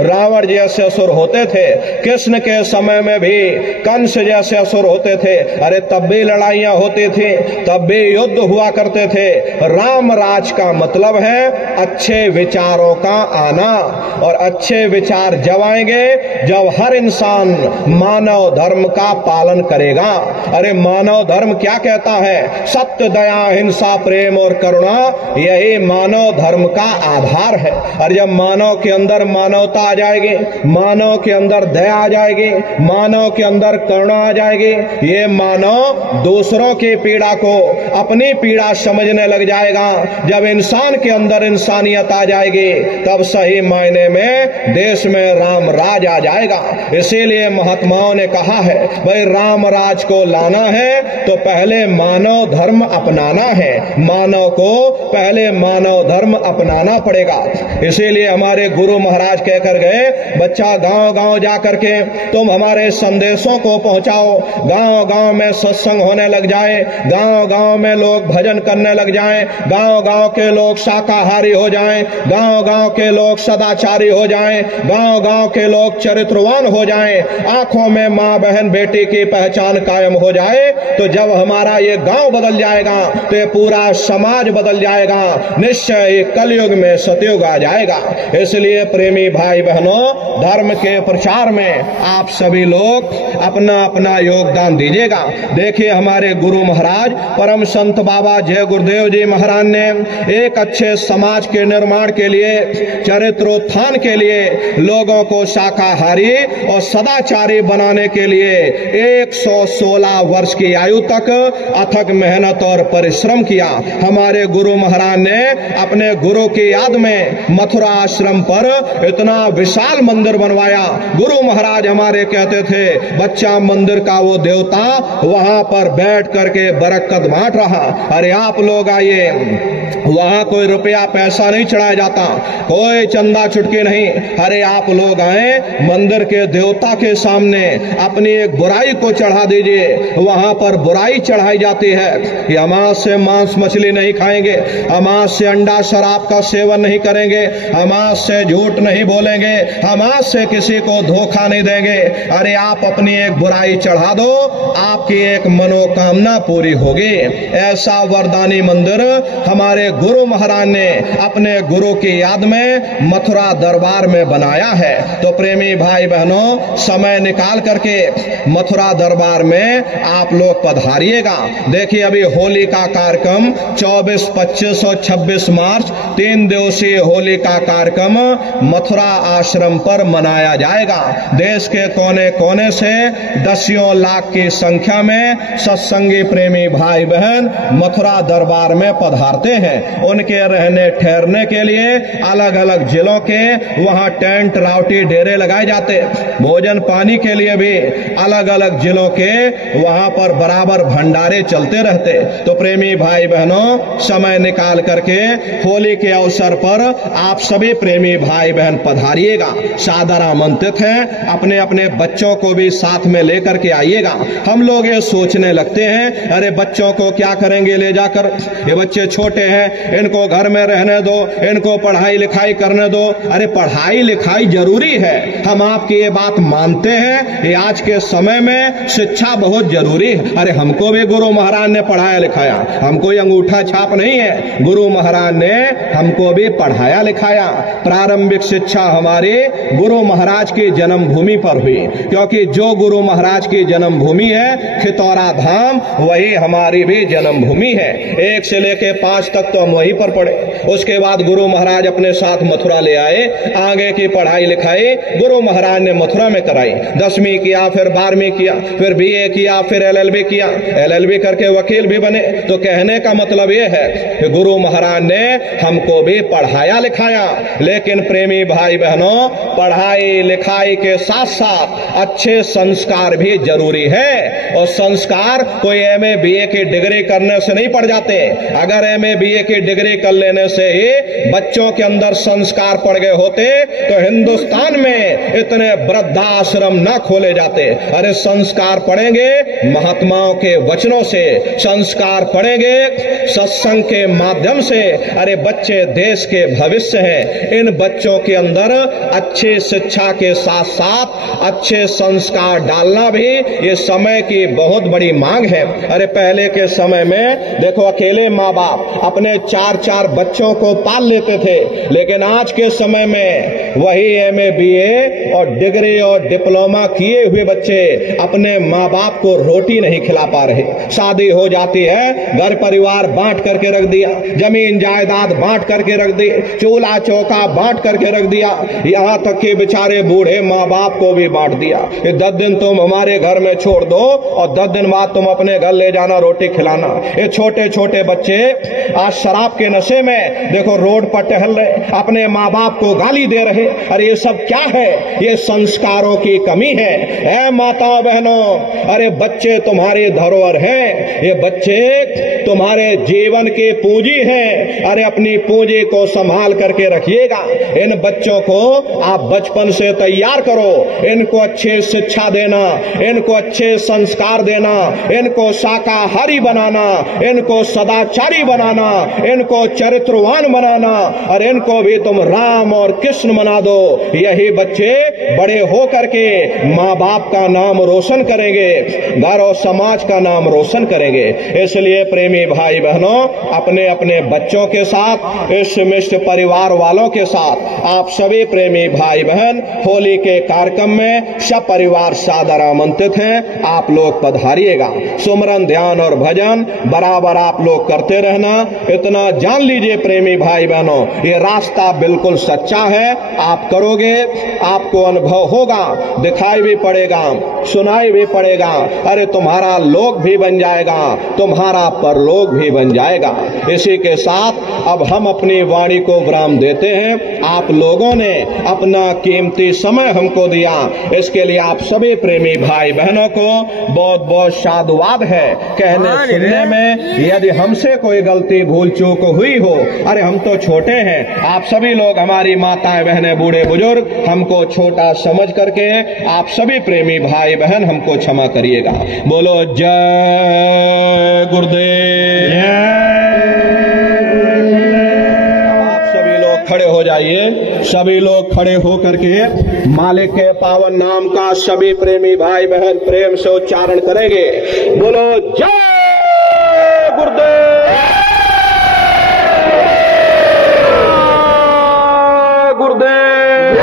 रावण जैसे असुर होते थे, कृष्ण के समय में भी कंस जैसे असुर होते थे। अरे तब भी लड़ाइयां होती थी, तब भी युद्ध हुआ करते थे। राम राज का मतलब है अच्छे विचारों का आना, और अच्छे विचार जब आएंगे जब हर इंसान मानव धर्म का पालन करेगा। अरे मानव धर्म क्या कहता है? सत्य, दया, हिंसा, प्रेम और करुणा, यही मानव धर्म का आधार है। और जब मानव के अंदर मानवता आ जाएगी, मानव के अंदर दया आ जाएगी, मानव के अंदर करुणा आ जाएगी, ये मानव दूसरों की पीड़ा को अपनी पीड़ा समझने लग जाएगा। जब इंसान के अंदर इंसानियत आ जाएगी, तब सही मायने में देश में राम राज आ जाएगा। इसीलिए महात्माओं ने कहा है, भाई राम राज को लाना है तो पहले मानव धर्म अपनाना है, मानव को पहले मानव धर्म अपनाना पड़ेगा। इसीलिए हमारे गुरु महाराज कहकर गए, बच्चा गांव गांव जा करके तुम हमारे संदेशों को पहुंचाओ। गांव गांव में सत्संग होने लग जाए, गांव गांव में लोग भजन करने लग जाएं, गांव गांव के लोग शाकाहारी हो जाएं, गांव गांव के लोग सदाचारी हो जाएं, गांव गांव के लोग चरित्रवान हो जाएं, आंखों में माँ बहन बेटी की पहचान कायम हो जाए। तो जब हमारा ये गांव बदल जाएगा तो ये पूरा समाज बदल जाएगा, निश्चय कलयुग में सतयुग आ जाएगा। इसलिए प्रेमी भाई बहनों, धर्म के प्रचार में आप सभी लोग अपना अपना योगदान दीजिएगा। देखिए हमारे गुरु महाराज परम संत बाबा जय गुरुदेव जी महाराज ने एक अच्छे समाज के निर्माण के लिए, चरित्रोत्थान के लिए, लोगों को शाकाहारी और सदाचारी बनाने के लिए 116 वर्ष की आयु तक अथक मेहनत और परिश्रम किया। हमारे गुरु महाराज ने अपने गुरु की याद में मथुरा आश्रम पर इतना विशाल मंदिर बनवाया। गुरु महाराज हमारे कहते थे, बच्चा मंदिर का वो देवता वहां पर बैठ करके बरकत बांट रहा। अरे आप लोग आइए, वहां कोई रुपया पैसा नहीं चढ़ाया जाता, कोई चंदा चुटकी नहीं। अरे आप लोग आए मंदिर के देवता के सामने अपनी एक बुराई को चढ़ा दीजिए, वहां पर बुराई चढ़ाई जाती है कि अमास से मांस मछली नहीं खाएंगे, अमास से अंडा शराब का सेवन नहीं करेंगे, अमास से झूठ नहीं बोलेंगे, अमास से किसी को धोखा नहीं देंगे। अरे आप अपनी एक बुराई चढ़ा दो, आपकी एक मनोकामना पूरी होगी। ऐसा वरदानी मंदिर हमारे गुरु महाराज ने अपने गुरु की याद में मथुरा दरबार में बनाया है। तो प्रेमी भाई बहनों, समय निकाल करके मथुरा दरबार में आप लोग पधारिएगा। देखिए अभी होली का कार्यक्रम 24, 25 और 26 मार्च 3 दिवसीय होली का कार्यक्रम मथुरा आश्रम पर मनाया जाएगा। देश के कोने कोने से दसियों लाख की संख्या में सत्संगी प्रेमी भाई बहन मथुरा दरबार में पधारते हैं। उनके रहने ठहरने के लिए अलग अलग जिलों के वहां टेंट रावटी डेरे लगाए जाते, भोजन पानी के लिए भी अलग अलग जिलों के वहां पर बराबर भंडारे चलते रहते। तो प्रेमी भाई बहनों, समय निकाल करके होली के अवसर पर आप सभी प्रेमी भाई बहन पधारिएगा। सादर आमंत्रित हैं, अपने अपने बच्चों को भी साथ में लेकर के आइएगा। हम लोग ये सोचने लगते हैं अरे बच्चों को क्या करेंगे ले जाकर, ये बच्चे छोटे हैं, इनको घर में रहने दो, इनको पढ़ाई लिखाई करने दो। अरे पढ़ाई लिखाई जरूरी है, हम आपकी ये बात मानते हैं, ये आज के समय में शिक्षा बहुत जरूरी है। अरे हमको भी गुरु महाराज ने पढ़ाया लिखाया, हमको अंगूठा छाप नहीं है, गुरु महाराज ने हमको भी पढ़ाया लिखाया। प्रारंभिक शिक्षा हमारी गुरु महाराज की जन्मभूमि पर हुई, क्योंकि जो गुरु महाराज की जन्मभूमि है खितौरा धाम, वही हमारी भी जन्मभूमि है। 1 से लेकर 5 तक तो हम वहीं पर पढ़े, उसके बाद गुरु महाराज अपने साथ मथुरा ले आए। आगे की पढ़ाई लिखाई गुरु महाराज ने मथुरा में कराई। 10वीं किया, फिर 12वीं किया, फिर BA किया, फिर LLB किया, LLB करके वकील भी बने। तो कहने का मतलब यह है कि गुरु महाराज ने हमको भी पढ़ाया लिखाया। लेकिन प्रेमी भाई बहनों, पढ़ाई लिखाई के साथ साथ अच्छे संस्कार भी जरूरी है। और संस्कार कोई MA BA की डिग्री करने से नहीं पड़ जाते। अगर MA BA की डिग्री कर लेने से ही बच्चों के अंदर संस्कार पड़ गए होते तो हिंदुस्तान में इतने वृद्धाश्रम न खोले जाते। अरे संस्कार पढ़ेंगे महात्माओं के वचनों से, संस्कार पढ़ेंगे सत्संग के माध्यम से। अरे बच्चे देश के भविष्य हैं, इन बच्चों के अंदर अच्छी शिक्षा के साथ साथ अच्छे संस्कार डालना भी ये समय की बहुत बड़ी मांग है। अरे पहले के समय में देखो, अकेले माँ बाप अपने 4-4 बच्चों को पाल लेते थे, लेकिन आज के समय में वही MA BA और डिग्री और डिप्लोमा किए हुए बच्चे अपने माँ बाप को रोटी नहीं खिला पा रहे। शादी हो जाती है, घर परिवार बांट करके रख दिया, जमीन जायदाद बांट करके रख दी, चूल्हा चौका बांट करके रख दिया, यहाँ तक कि बेचारे बूढ़े माँ बाप को भी बांट दिया। 10 दिन तुम हमारे घर में छोड़ दो और 10 दिन बाद तुम अपने घर ले जाना, रोटी खिलाना। ये छोटे छोटे बच्चे आज शराब के नशे में देखो रोड पर टहल रहे, अपने माँ बाप को गाली दे रहे। अरे ये सब क्या है? ये संस्कारों की कमी है। ऐ माताओं बहनों, अरे बच्चे तुम्हारी धरोहर हैं, ये बच्चे तुम्हारे जीवन के पूंजी हैं। अरे अपनी पूंजी को संभाल करके रखिएगा। इन बच्चों को आप बचपन से तैयार करो, इनको अच्छी शिक्षा देना, इनको अच्छे संस्कार देना, इनको शाकाहारी बनाना, इनको सदाचारी बनाना, इनको चरित्रवान बनाना, और इनको भी तुम राम और कृष्ण बना दो। यही बच्चे बड़े हो करके माँ बाप का नाम रोशन करेंगे, घर और समाज का नाम रोशन करेंगे। इसलिए प्रेमी भाई बहनों, अपने अपने बच्चों के साथ, इस मिष्ट परिवार वालों के साथ आप सभी प्रेमी भाई बहन होली के कार्यक्रम में सब परिवार सादर आमंत्रित हैं। आप लोग पधारिएगा। सुमरन, ध्यान और भजन बराबर आप लोग करते रहना। इतना जान लीजिए प्रेमी भाई बहनों, ये रास्ता बिल्कुल सच्चा है। आप करोगे, आपको अनुभव होगा, दिखाई भी पड़ेगा, सुनाई भी पड़ेगा। अरे तुम्हारा लोक भी बन जाएगा, तुम्हारा परलोक भी बन जाएगा। इसी के साथ अब हम अपनी वाणी को विराम देते हैं। आप लोगों ने अपना कीमती समय हमको दिया, इसके लिए आप सभी प्रेमी भाई बहनों को बहुत बहुत साधुवाद है। कहने सुनने में यदि हमसे कोई गलती भूल भूल चूक हुई हो, अरे हम तो छोटे हैं, आप सभी लोग, हमारी माताएं बहनें बूढ़े बुजुर्ग, हमको छोटा समझ करके आप सभी प्रेमी भाई बहन हमको क्षमा करिएगा। बोलो जय गुरुदेव। आप सभी लोग खड़े हो जाइए, सभी लोग खड़े हो करके मालिक के पावन नाम का सभी प्रेमी भाई बहन प्रेम से उच्चारण करेंगे। बोलो जय गुरुदेव, गुरुदेव,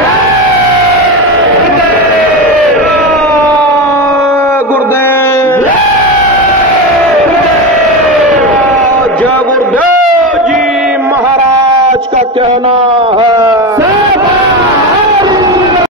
गुरुदेव, जय गुरुदेव जी महाराज का कहना है।